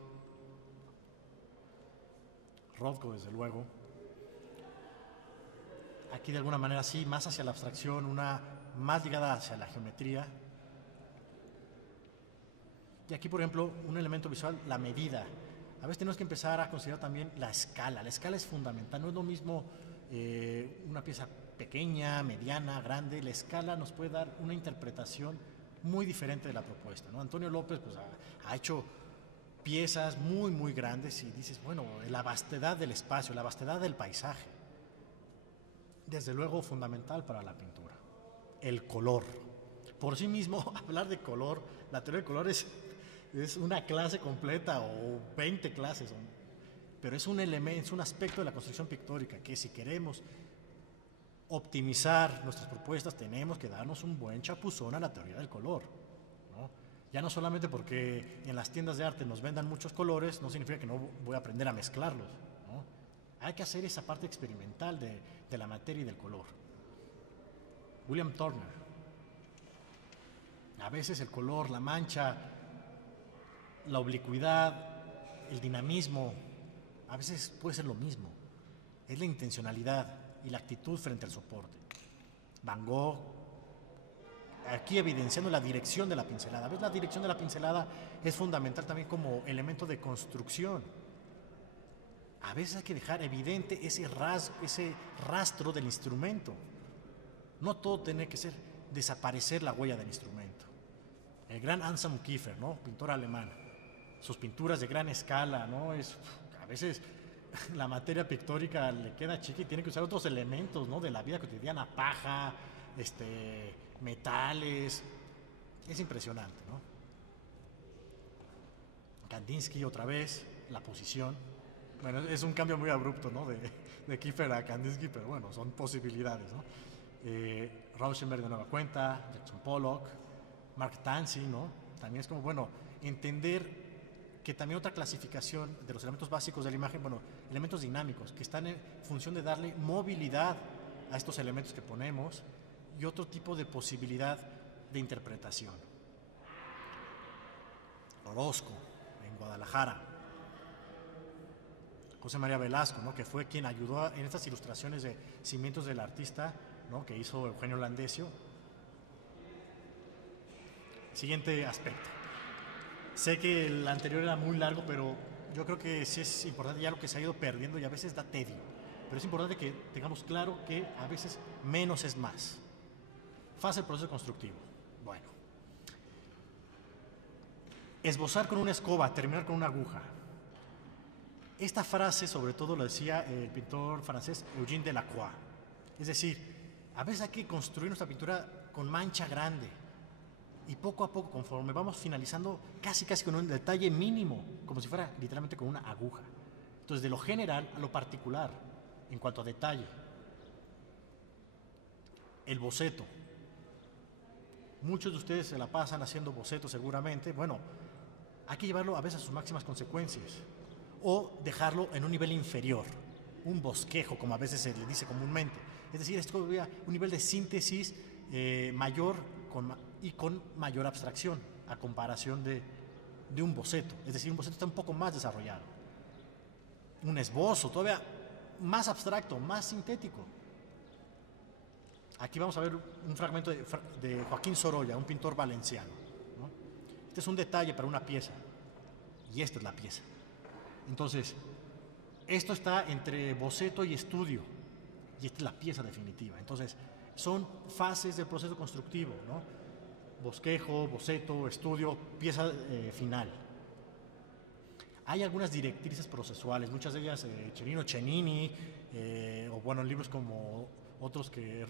Rothko, desde luego. Aquí de alguna manera sí, más hacia la abstracción, una más ligada hacia la geometría. Y aquí, por ejemplo, un elemento visual, la medida. A veces tenemos que empezar a considerar también la escala. La escala es fundamental, no es lo mismo una pieza pequeña, mediana, grande. La escala nos puede dar una interpretación muy diferente de la propuesta, ¿no? Antonio López pues, ha hecho piezas muy, muy grandes y dices, bueno, la vastedad del espacio, la vastedad del paisaje. Desde luego fundamental para la pintura. El color. Por sí mismo, hablar de color, la teoría del color es una clase completa o 20 clases, pero es un elemento, es un aspecto de la construcción pictórica que si queremos optimizar nuestras propuestas tenemos que darnos un buen chapuzón a la teoría del color, ¿no? Ya no solamente porque en las tiendas de arte nos vendan muchos colores, no significa que no voy a aprender a mezclarlos, ¿no? Hay que hacer esa parte experimental de la materia y del color. William Turner. A veces el color, la mancha, la oblicuidad, el dinamismo, a veces puede ser lo mismo. Es la intencionalidad y la actitud frente al soporte. Van Gogh, aquí evidenciando la dirección de la pincelada. A veces la dirección de la pincelada es fundamental también como elemento de construcción. A veces hay que dejar evidente ese rastro del instrumento. No todo tiene que ser desaparecer la huella del instrumento. El gran Anselm Kiefer, ¿no? Pintor alemán, sus pinturas de gran escala, ¿no? A veces la materia pictórica le queda chica y tiene que usar otros elementos, ¿no? De la vida cotidiana, paja, metales. Es impresionante, ¿no? Kandinsky otra vez, la posición. Bueno, es un cambio muy abrupto, ¿no? De Kiefer a Kandinsky, pero bueno, son posibilidades, ¿no? Rauschenberg de nueva cuenta, Jackson Pollock, Mark Tansey, ¿no? También es como, bueno, entender que también otra clasificación de los elementos básicos de la imagen, bueno, elementos dinámicos, que están en función de darle movilidad a estos elementos que ponemos y otro tipo de posibilidad de interpretación. Orozco, en Guadalajara. José María Velasco, ¿no? Que fue quien ayudó en estas ilustraciones de Cimientos del Artista, ¿no? Que hizo Eugenio Landesio. Siguiente aspecto. Sé que el anterior era muy largo, pero yo creo que sí es importante ya lo que se ha ido perdiendo y a veces da tedio. Pero es importante que tengamos claro que a veces menos es más. Fase del proceso constructivo. Bueno. Esbozar con una escoba, terminar con una aguja. Esta frase sobre todo lo decía el pintor francés Eugène Delacroix. Es decir, a veces hay que construir nuestra pintura con mancha grande y poco a poco, conforme vamos finalizando, casi con un detalle mínimo, como si fuera literalmente con una aguja. Entonces, de lo general a lo particular, en cuanto a detalle. El boceto. Muchos de ustedes se la pasan haciendo bocetos seguramente. Bueno, hay que llevarlo a veces a sus máximas consecuencias o dejarlo en un nivel inferior, un bosquejo, como a veces se le dice comúnmente. Es decir, esto sería un nivel de síntesis mayor y con mayor abstracción a comparación de un boceto. Es decir, un boceto está un poco más desarrollado. Un esbozo todavía más abstracto, más sintético. Aquí vamos a ver un fragmento de Joaquín Sorolla, un pintor valenciano, ¿no? Este es un detalle para una pieza y esta es la pieza. Entonces, esto está entre boceto y estudio y esta es la pieza definitiva. Entonces, son fases del proceso constructivo, ¿no? Bosquejo, boceto, estudio, pieza final. Hay algunas directrices procesuales, muchas de ellas Cherino Cennini, o bueno, libros como otros que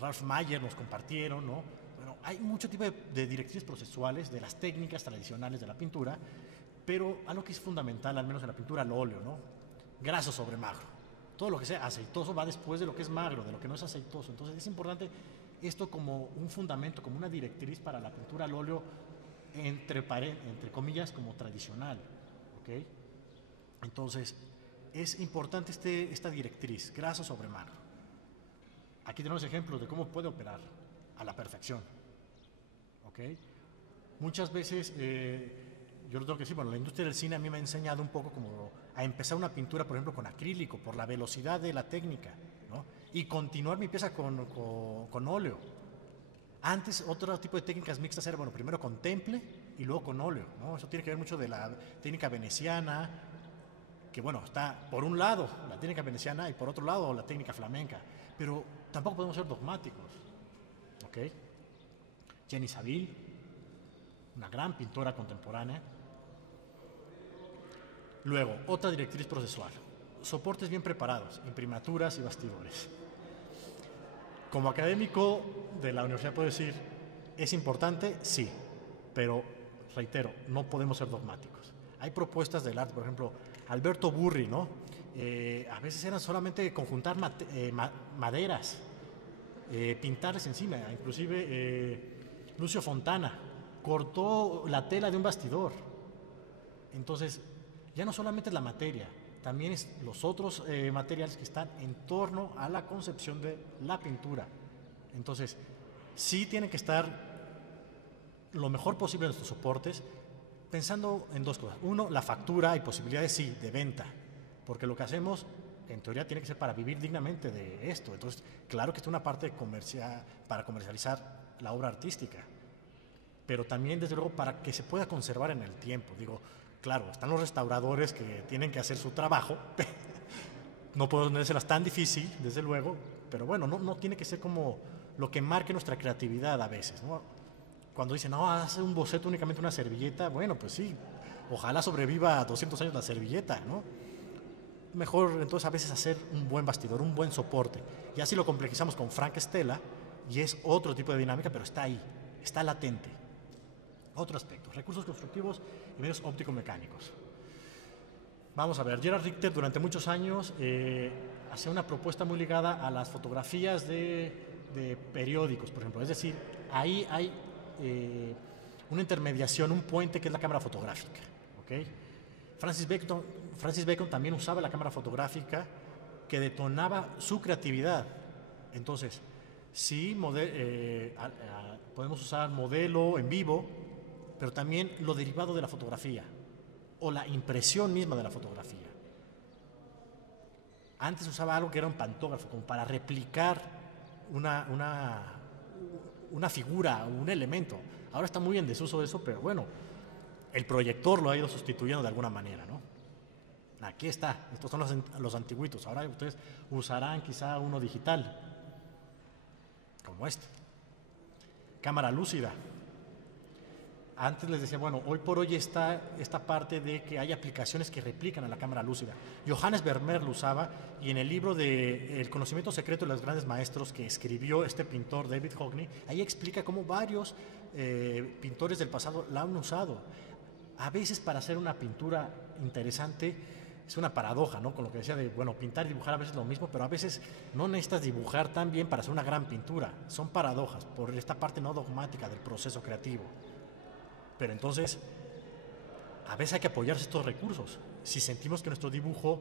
Ralph Mayer nos compartieron, ¿no? Bueno, hay mucho tipo de directrices procesuales de las técnicas tradicionales de la pintura, pero algo que es fundamental, al menos en la pintura al óleo, ¿no? Graso sobre magro. Todo lo que sea aceitoso va después de lo que es magro, de lo que no es aceitoso. Entonces es importante esto como un fundamento, como una directriz para la pintura al óleo, entre comillas, como tradicional, ¿ok? Entonces es importante esta directriz, graso sobre magro. aquí tenemos ejemplos de cómo puede operar a la perfección. ¿Ok? Muchas veces, yo lo tengo que decir, bueno, la industria del cine a mí me ha enseñado un poco como a empezar una pintura, por ejemplo, con acrílico, por la velocidad de la técnica, ¿no? Y continuar mi pieza con óleo. Antes, otro tipo de técnicas mixtas era, bueno, primero con temple y luego con óleo, ¿no? Eso tiene que ver mucho de la técnica veneciana, que bueno, está por un lado la técnica veneciana y por otro lado la técnica flamenca, pero tampoco podemos ser dogmáticos, ¿ok? Jenny Saville, una gran pintora contemporánea. Luego, otra directriz procesual, soportes bien preparados, imprimaturas y bastidores. Como académico de la universidad puedo decir, ¿es importante? Sí, pero reitero, no podemos ser dogmáticos. Hay propuestas del arte, por ejemplo, Alberto Burri, ¿no? A veces eran solamente conjuntar maderas, pintarles encima, inclusive Lucio Fontana cortó la tela de un bastidor. Entonces, ya no solamente es la materia, también es los otros materiales que están en torno a la concepción de la pintura. Entonces, sí tienen que estar lo mejor posible en nuestros soportes, pensando en dos cosas. Uno, la factura y posibilidades, sí, de venta, porque lo que hacemos, en teoría, tiene que ser para vivir dignamente de esto. Entonces, claro que está una parte comercial, para comercializar la obra artística, pero también, desde luego, para que se pueda conservar en el tiempo. Digo, claro, están los restauradores que tienen que hacer su trabajo, no puedo ponérselas tan difícil, desde luego, pero bueno, no tiene que ser como lo que marque nuestra creatividad a veces, ¿no? Cuando dicen, no, hace un boceto únicamente una servilleta, bueno, pues sí, ojalá sobreviva 200 años la servilleta, ¿no? Mejor entonces a veces hacer un buen bastidor, un buen soporte, y así lo complejizamos con Frank Stella, y es otro tipo de dinámica, pero está ahí, está latente. Otro aspecto, recursos constructivos y medios óptico-mecánicos. Vamos a ver, Gerhard Richter durante muchos años hacía una propuesta muy ligada a las fotografías de periódicos, por ejemplo. Es decir, ahí hay una intermediación, un puente que es la cámara fotográfica. ¿Okay? Francis Bacon también usaba la cámara fotográfica que detonaba su creatividad. Entonces, sí, podemos usar modelo en vivo, pero también lo derivado de la fotografía o la impresión misma de la fotografía. Antes usaba algo que era un pantógrafo, como para replicar una figura, un elemento. Ahora está muy en desuso eso, pero bueno, el proyector lo ha ido sustituyendo de alguna manera, ¿no? Aquí está, estos son los antiguitos. Ahora ustedes usarán quizá uno digital, como este. Cámara lúcida. Antes les decía, bueno, hoy por hoy está esta parte de que hay aplicaciones que replican a la cámara lúcida. Johannes Vermeer lo usaba, y en el libro de El conocimiento secreto de los grandes maestros que escribió este pintor David Hockney, ahí explica cómo varios pintores del pasado la han usado. A veces para hacer una pintura interesante es una paradoja, ¿no? Con lo que decía de, bueno, pintar y dibujar a veces es lo mismo, pero a veces no necesitas dibujar tan bien para hacer una gran pintura. Son paradojas por esta parte no dogmática del proceso creativo. Pero entonces, a veces hay que apoyarse estos recursos si sentimos que nuestro dibujo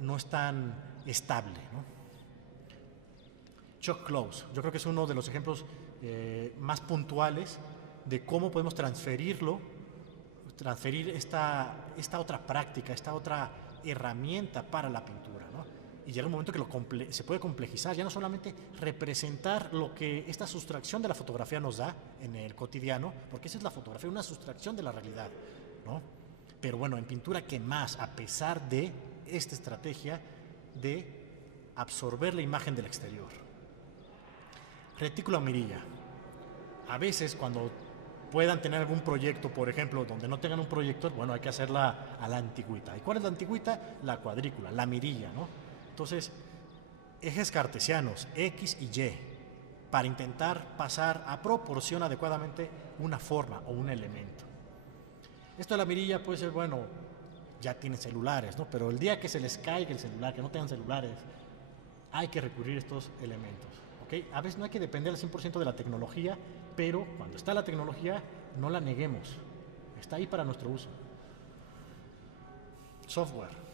no es tan estable, ¿no? Chuck Close, yo creo que es uno de los ejemplos más puntuales de cómo podemos transferir esta otra práctica, esta otra herramienta para la pintura, ¿no? Y llega un momento que se puede complejizar, ya no solamente representar lo que esta sustracción de la fotografía nos da en el cotidiano, porque esa es la fotografía, una sustracción de la realidad, ¿no? Pero bueno, en pintura, ¿qué más? A pesar de esta estrategia de absorber la imagen del exterior. Retículo o mirilla. A veces cuando puedan tener algún proyecto, por ejemplo, donde no tengan un proyector, bueno, hay que hacerla a la antigüita. ¿Y cuál es la antigüita? La cuadrícula, la mirilla, ¿no? Entonces, ejes cartesianos, X y Y, para intentar pasar a proporción adecuadamente una forma o un elemento. Esto de la mirilla puede ser, bueno, ya tienen celulares, ¿no? Pero el día que se les caiga el celular, que no tengan celulares, hay que recurrir a estos elementos, ¿ok? A veces no hay que depender al 100% de la tecnología, pero cuando está la tecnología, no la neguemos. Está ahí para nuestro uso. Software.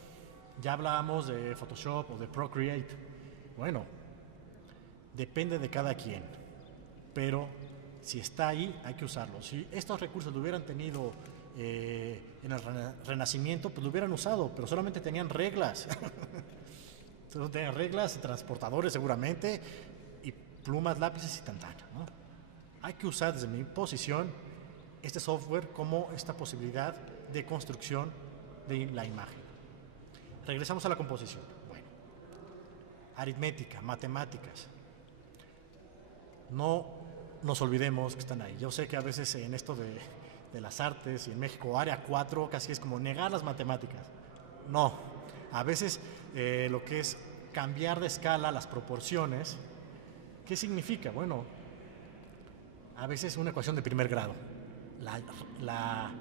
Ya hablábamos de Photoshop o de Procreate. Bueno, Depende de cada quien, pero si está ahí, hay que usarlo. Si estos recursos lo hubieran tenido en el Renacimiento, pues lo hubieran usado, pero solamente tenían reglas. Entonces tenían reglas, transportadores seguramente, y plumas, lápices y tantana, ¿no? Hay que usar desde mi posición este software como esta posibilidad de construcción de la imagen. Regresamos a la composición. Bueno, aritmética, matemáticas. No nos olvidemos que están ahí. Yo sé que a veces en esto de las artes y en México área 4 casi es como negar las matemáticas. No, a veces lo que es cambiar de escala las proporciones, ¿qué significa? Bueno, a veces una ecuación de primer grado. La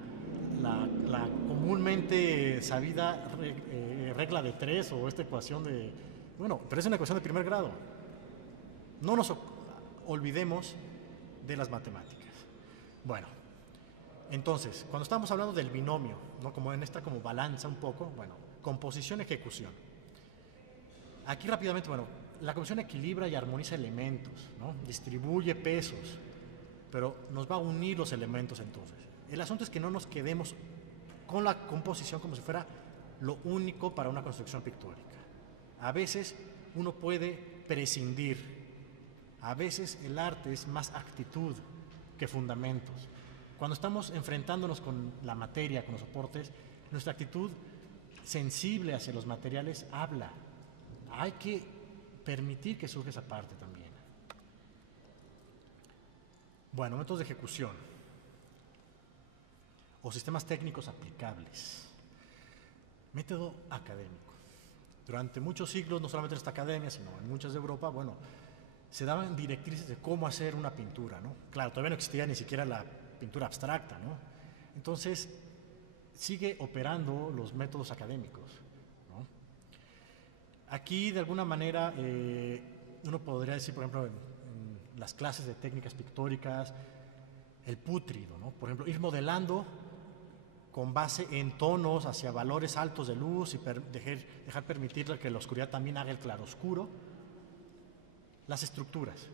comúnmente sabida regla de 3 o esta ecuación de... Bueno, pero es una ecuación de primer grado. No nos olvidemos de las matemáticas. Bueno, entonces, cuando estamos hablando del binomio, ¿no? Como en esta como balanza un poco, bueno, composición, ejecución. Aquí rápidamente, bueno, la composición equilibra y armoniza elementos, ¿no? Distribuye pesos, pero nos va a unir los elementos entonces. El asunto es que no nos quedemos con la composición como si fuera lo único para una construcción pictórica. A veces uno puede prescindir. A veces el arte es más actitud que fundamentos. Cuando estamos enfrentándonos con la materia, con los soportes, nuestra actitud sensible hacia los materiales habla. Hay que permitir que surja esa parte también. Bueno, métodos de ejecución o sistemas técnicos aplicables. Método académico. Durante muchos siglos, no solamente en esta academia, sino en muchas de Europa, bueno, se daban directrices de cómo hacer una pintura, ¿no? Claro, todavía no existía ni siquiera la pintura abstracta, ¿no? Entonces, sigue operando los métodos académicos, ¿no? Aquí, de alguna manera, uno podría decir, por ejemplo, en las clases de técnicas pictóricas, el pútrido, ¿no? Por ejemplo, ir modelando con base en tonos hacia valores altos de luz y dejar permitir que la oscuridad también haga el claroscuro. Las estructuras.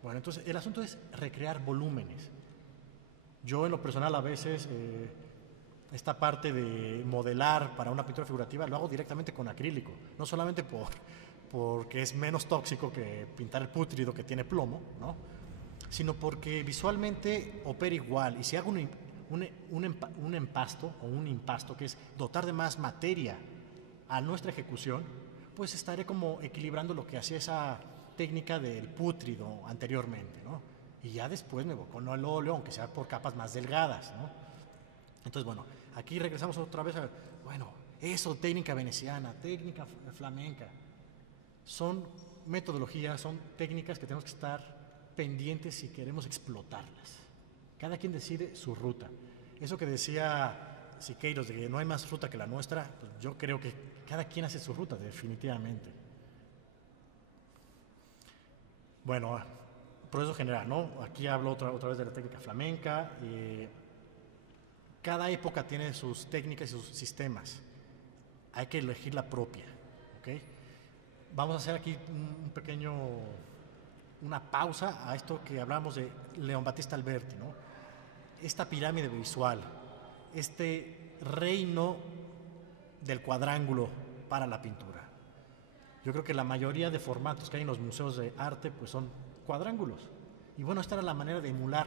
Bueno, entonces el asunto es recrear volúmenes. Yo en lo personal a veces esta parte de modelar para una pintura figurativa lo hago directamente con acrílico, no solamente porque es menos tóxico que pintar el pútrido que tiene plomo, ¿no? Sino porque visualmente opera igual. Y si hago un empasto o un impasto, que es dotar de más materia a nuestra ejecución, pues estaré como equilibrando lo que hacía esa técnica del pútrido anteriormente, ¿no? Y ya después me voy con el óleo, aunque sea por capas más delgadas, ¿no? Entonces, bueno, aquí regresamos otra vez a, bueno, eso, técnica veneciana, técnica flamenca, son metodologías, son técnicas que tenemos que estar pendientes si queremos explotarlas. Cada quien decide su ruta. Eso que decía Siqueiros, de que no hay más ruta que la nuestra, pues yo creo que cada quien hace su ruta, definitivamente. Bueno, proceso general, ¿no? Aquí hablo otra vez de la técnica flamenca. Cada época tiene sus técnicas y sus sistemas. Hay que elegir la propia, ¿ok? Vamos a hacer aquí una pausa a esto que hablamos de Leon Battista Alberti, ¿no? Esta pirámide visual, este reino del cuadrángulo para la pintura. Yo creo que la mayoría de formatos que hay en los museos de arte pues son cuadrángulos. Y bueno, esta era la manera de emular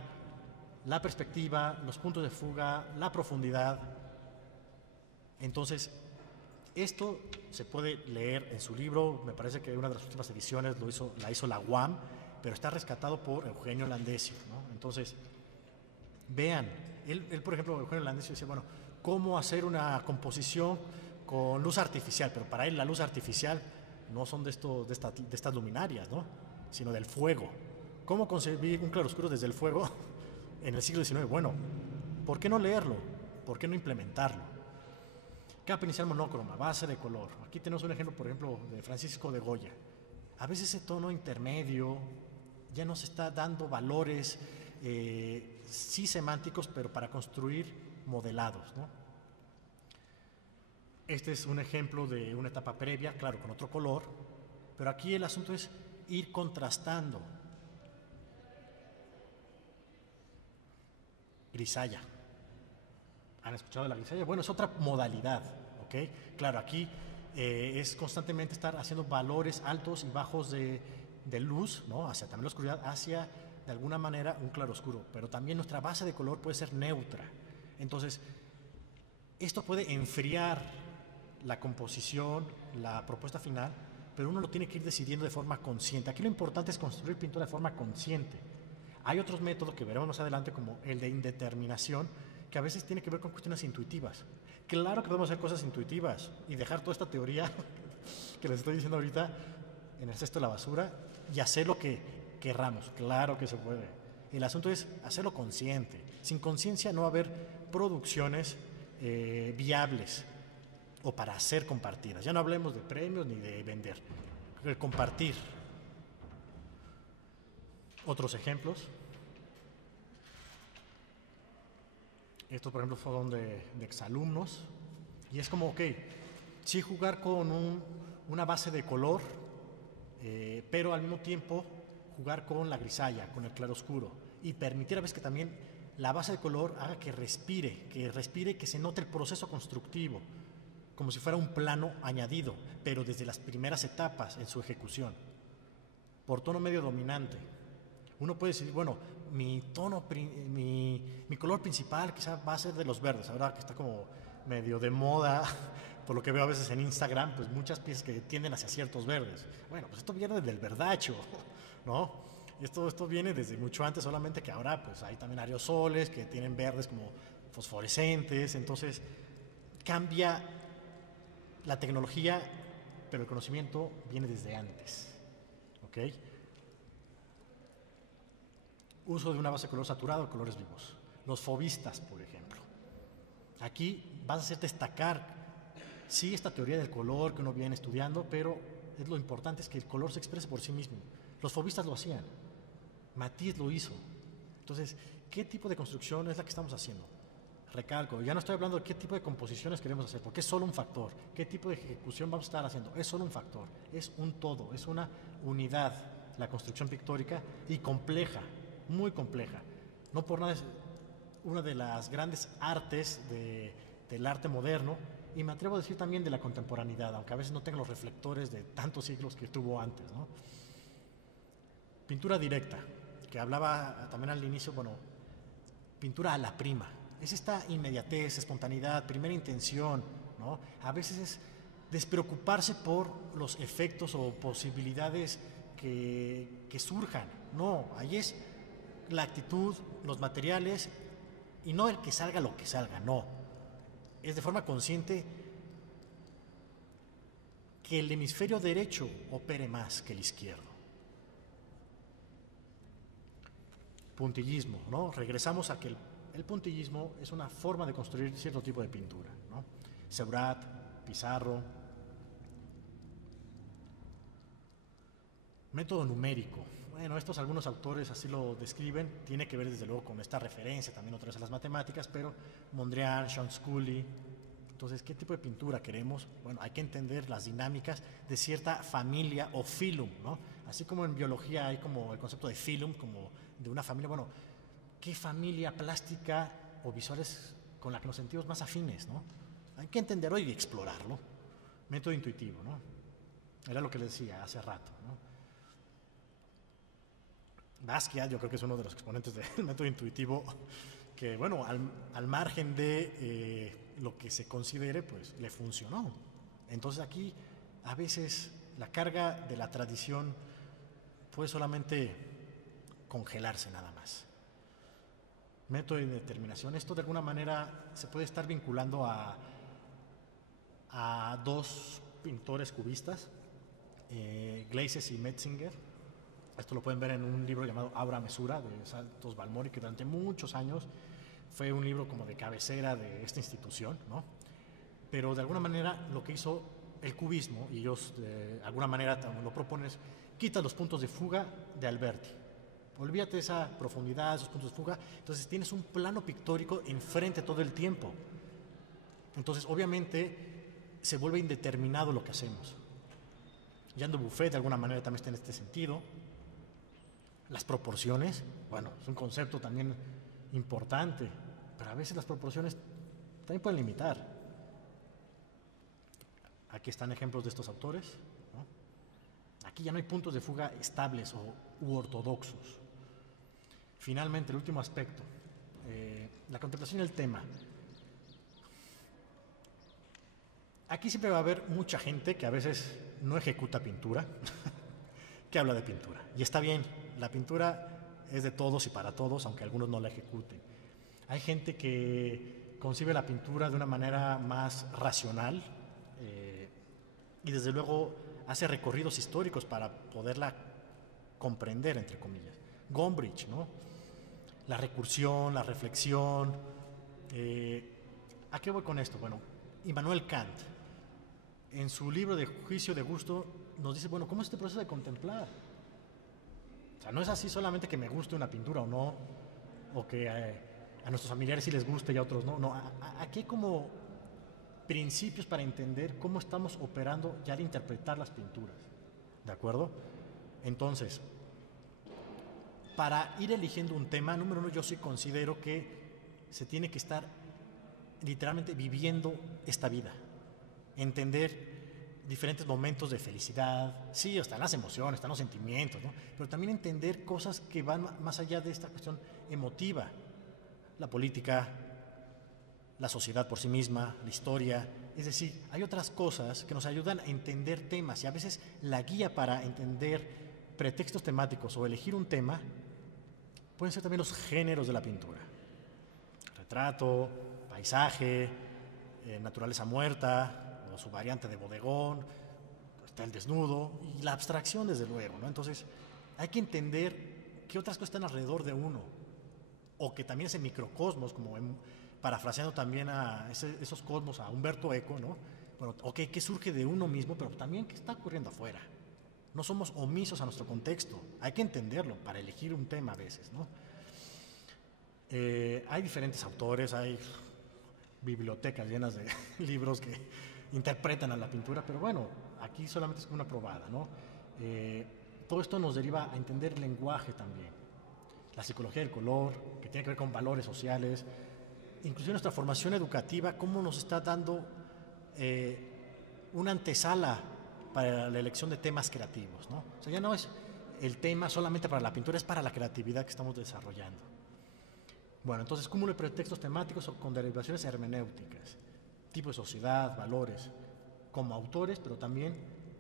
la perspectiva, los puntos de fuga, la profundidad. Entonces, esto se puede leer en su libro, me parece que una de las últimas ediciones la hizo la UAM, pero está rescatado por Eugenio Landesio, ¿no? Entonces, vean, él por ejemplo, Eugenio Landesio decía, bueno, ¿cómo hacer una composición con luz artificial? Pero para él la luz artificial no son de estas luminarias, ¿no? Sino del fuego. ¿Cómo concebir un claroscuro desde el fuego en el siglo XIX? Bueno, ¿por qué no leerlo? ¿Por qué no implementarlo? Capa inicial monócroma, base de color. Aquí tenemos un ejemplo, por ejemplo, de Francisco de Goya. A veces ese tono intermedio ya nos está dando valores, sí semánticos, pero para construir modelados, ¿no? Este es un ejemplo de una etapa previa, claro, con otro color, pero aquí el asunto es ir contrastando. Grisalla. ¿Han escuchado de la grisalla? Bueno, es otra modalidad, ¿ok? Claro, aquí es constantemente estar haciendo valores altos y bajos de luz, ¿no? Hacia también la oscuridad, hacia de alguna manera un claroscuro, pero también nuestra base de color puede ser neutra. Entonces, esto puede enfriar la composición, la propuesta final, pero uno lo tiene que ir decidiendo de forma consciente. Aquí lo importante es construir pintura de forma consciente. Hay otros métodos que veremos más adelante, como el de indeterminación, que a veces tiene que ver con cuestiones intuitivas. Claro que podemos hacer cosas intuitivas y dejar toda esta teoría que les estoy diciendo ahorita en el cesto de la basura y hacer lo que querramos. Claro que se puede. El asunto es hacerlo consciente. Sin conciencia no va a haber producciones viables o para ser compartidas. Ya no hablemos de premios ni de vender. El compartir. Otros ejemplos. Estos, por ejemplo, fueron de exalumnos. Y es como, ok, sí jugar con una base de color, pero al mismo tiempo jugar con la grisalla, con el claroscuro. Y permitir a veces que también la base de color haga que respire, que se note el proceso constructivo, como si fuera un plano añadido, pero desde las primeras etapas en su ejecución. Por tono medio dominante. Uno puede decir, bueno, mi color principal quizá va a ser de los verdes, ahora que está como medio de moda, por lo que veo a veces en Instagram, pues muchas piezas que tienden hacia ciertos verdes. Bueno, pues esto viene del verdacho, ¿no? Esto viene desde mucho antes, solamente que ahora pues hay también aerosoles que tienen verdes como fosforescentes, entonces cambia la tecnología, pero el conocimiento viene desde antes, ¿ok? Uso de una base de color saturado, colores vivos. Los fobistas, por ejemplo. Aquí vas a hacer destacar, sí, esta teoría del color que uno viene estudiando, pero lo importante es que el color se exprese por sí mismo. Los fobistas lo hacían. Matisse lo hizo. Entonces, ¿qué tipo de construcción es la que estamos haciendo? Recalco, ya no estoy hablando de qué tipo de composiciones queremos hacer, porque es solo un factor. ¿Qué tipo de ejecución vamos a estar haciendo? Es solo un factor, es un todo, es una unidad, la construcción pictórica, y compleja, muy compleja. No por nada es una de las grandes artes del arte moderno, y me atrevo a decir también de la contemporaneidad, aunque a veces no tenga los reflectores de tantos siglos que tuvo antes, ¿no? Pintura directa, que hablaba también al inicio, bueno, pintura a la prima. Es esta inmediatez, espontaneidad, primera intención, ¿no? A veces es despreocuparse por los efectos o posibilidades que surjan. No, ahí es la actitud, los materiales, y no el que salga lo que salga, no. Es de forma consciente que el hemisferio derecho opere más que el izquierdo. Puntillismo, ¿no? Regresamos a que el puntillismo es una forma de construir cierto tipo de pintura, ¿no? Seurat, Pizarro. Método numérico. Bueno, estos algunos autores así lo describen, tiene que ver desde luego con esta referencia también otra vez a las matemáticas, pero Mondrian, Sean Scully. Entonces, ¿qué tipo de pintura queremos? Bueno, hay que entender las dinámicas de cierta familia o filum, ¿no? Así como en biología hay como el concepto de filum, como de una familia, bueno, ¿qué familia plástica o visual es con la que nos sentimos más afines, ¿no? Hay que entenderlo y explorarlo. Método intuitivo, ¿no? Era lo que les decía hace rato, ¿no? Basquiat, yo creo que es uno de los exponentes del método intuitivo que, bueno, al margen de lo que se considere, pues le funcionó. Entonces aquí a veces la carga de la tradición puede solamente congelarse nada más. Método de determinación, esto de alguna manera se puede estar vinculando a dos pintores cubistas, Glases y Metzinger. Esto lo pueden ver en un libro llamado Abra Mesura de Santos Balmori, que durante muchos años fue un libro como de cabecera de esta institución, ¿no? Pero de alguna manera lo que hizo el cubismo, y ellos de alguna manera lo proponen, es quita los puntos de fuga de Alberti. Olvídate de esa profundidad, esos puntos de fuga. Entonces tienes un plano pictórico enfrente todo el tiempo. Entonces obviamente se vuelve indeterminado lo que hacemos. Jean Dubuffet de alguna manera también está en este sentido. Las proporciones, bueno, es un concepto también importante, pero a veces las proporciones también pueden limitar. Aquí están ejemplos de estos autores, ¿no? Aquí ya no hay puntos de fuga estables u ortodoxos. Finalmente, el último aspecto, la contemplación del tema. Aquí siempre va a haber mucha gente que a veces no ejecuta pintura, que habla de pintura. Y está bien, la pintura es de todos y para todos, aunque algunos no la ejecuten. Hay gente que concibe la pintura de una manera más racional y desde luego hace recorridos históricos para poderla comprender, entre comillas. Gombrich, ¿no? La recursión, la reflexión. ¿A qué voy con esto? Bueno, Immanuel Kant, en su libro de Juicio de Gusto, nos dice, bueno, ¿cómo es este proceso de contemplar? O sea, no es así solamente que me guste una pintura o no, o que a nuestros familiares sí les guste y a otros no. No, aquí hay como principios para entender cómo estamos operando ya al interpretar las pinturas, ¿de acuerdo? Entonces, para ir eligiendo un tema, número uno, yo sí considero que se tiene que estar literalmente viviendo esta vida, entender diferentes momentos de felicidad, sí, están las emociones, están los sentimientos, ¿no? Pero también entender cosas que van más allá de esta cuestión emotiva, la política, la sociedad por sí misma, la historia. Es decir, hay otras cosas que nos ayudan a entender temas y a veces la guía para entender pretextos temáticos o elegir un tema pueden ser también los géneros de la pintura. Retrato, paisaje, naturaleza muerta, o su variante de bodegón, está el desnudo y la abstracción, desde luego, ¿no? Entonces, hay que entender qué otras cosas están alrededor de uno, o que también ese microcosmos, como parafraseando también a esos cosmos, a Humberto Eco, ¿no? Bueno, ok, ¿qué surge de uno mismo, pero también qué está ocurriendo afuera? No somos omisos a nuestro contexto, hay que entenderlo para elegir un tema a veces, ¿no? Hay diferentes autores, hay bibliotecas llenas de libros que interpretan a la pintura, pero bueno, aquí solamente es una probada, ¿no? Todo esto nos deriva a entender el lenguaje también, la psicología del color, que tiene que ver con valores sociales, inclusive nuestra formación educativa, cómo nos está dando una antesala para la elección de temas creativos, ¿no? O sea, ya no es el tema solamente para la pintura, es para la creatividad que estamos desarrollando. Bueno, entonces, cúmulo de pretextos temáticos con derivaciones hermenéuticas, tipo de sociedad, valores, como autores, pero también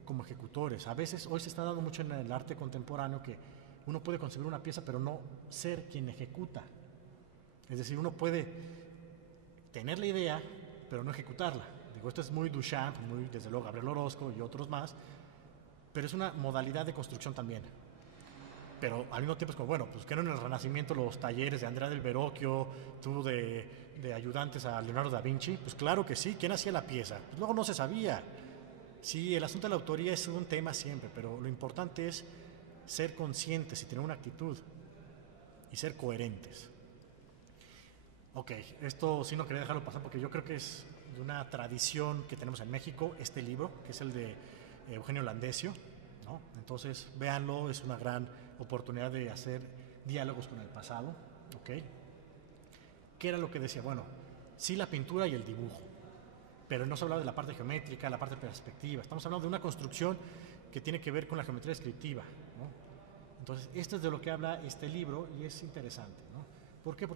como ejecutores. A veces, hoy se está dando mucho en el arte contemporáneo que uno puede concebir una pieza, pero no ser quien ejecuta. Es decir, uno puede tener la idea, pero no ejecutarla. Digo, esto es muy Duchamp, muy, desde luego, Gabriel Orozco y otros más, pero es una modalidad de construcción también. Pero al mismo tiempo es como, bueno, pues que no en el Renacimiento los talleres de Andrea del Verrocchio, tuvo de ayudantes a Leonardo da Vinci, pues claro que sí, ¿quién hacía la pieza? Pues luego no se sabía. Sí, el asunto de la autoría es un tema siempre, pero lo importante es ser conscientes y tener una actitud y ser coherentes. Ok, esto sí no quería dejarlo pasar porque yo creo que es de una tradición que tenemos en México, este libro, que es el de Eugenio Landesio, ¿no? Entonces, véanlo, es una gran oportunidad de hacer diálogos con el pasado, ¿ok? ¿Qué era lo que decía? Bueno, sí la pintura y el dibujo, pero no se hablaba de la parte geométrica, la parte de perspectiva, estamos hablando de una construcción que tiene que ver con la geometría descriptiva, ¿no? Entonces, esto es de lo que habla este libro y es interesante, ¿no? ¿Por qué? Porque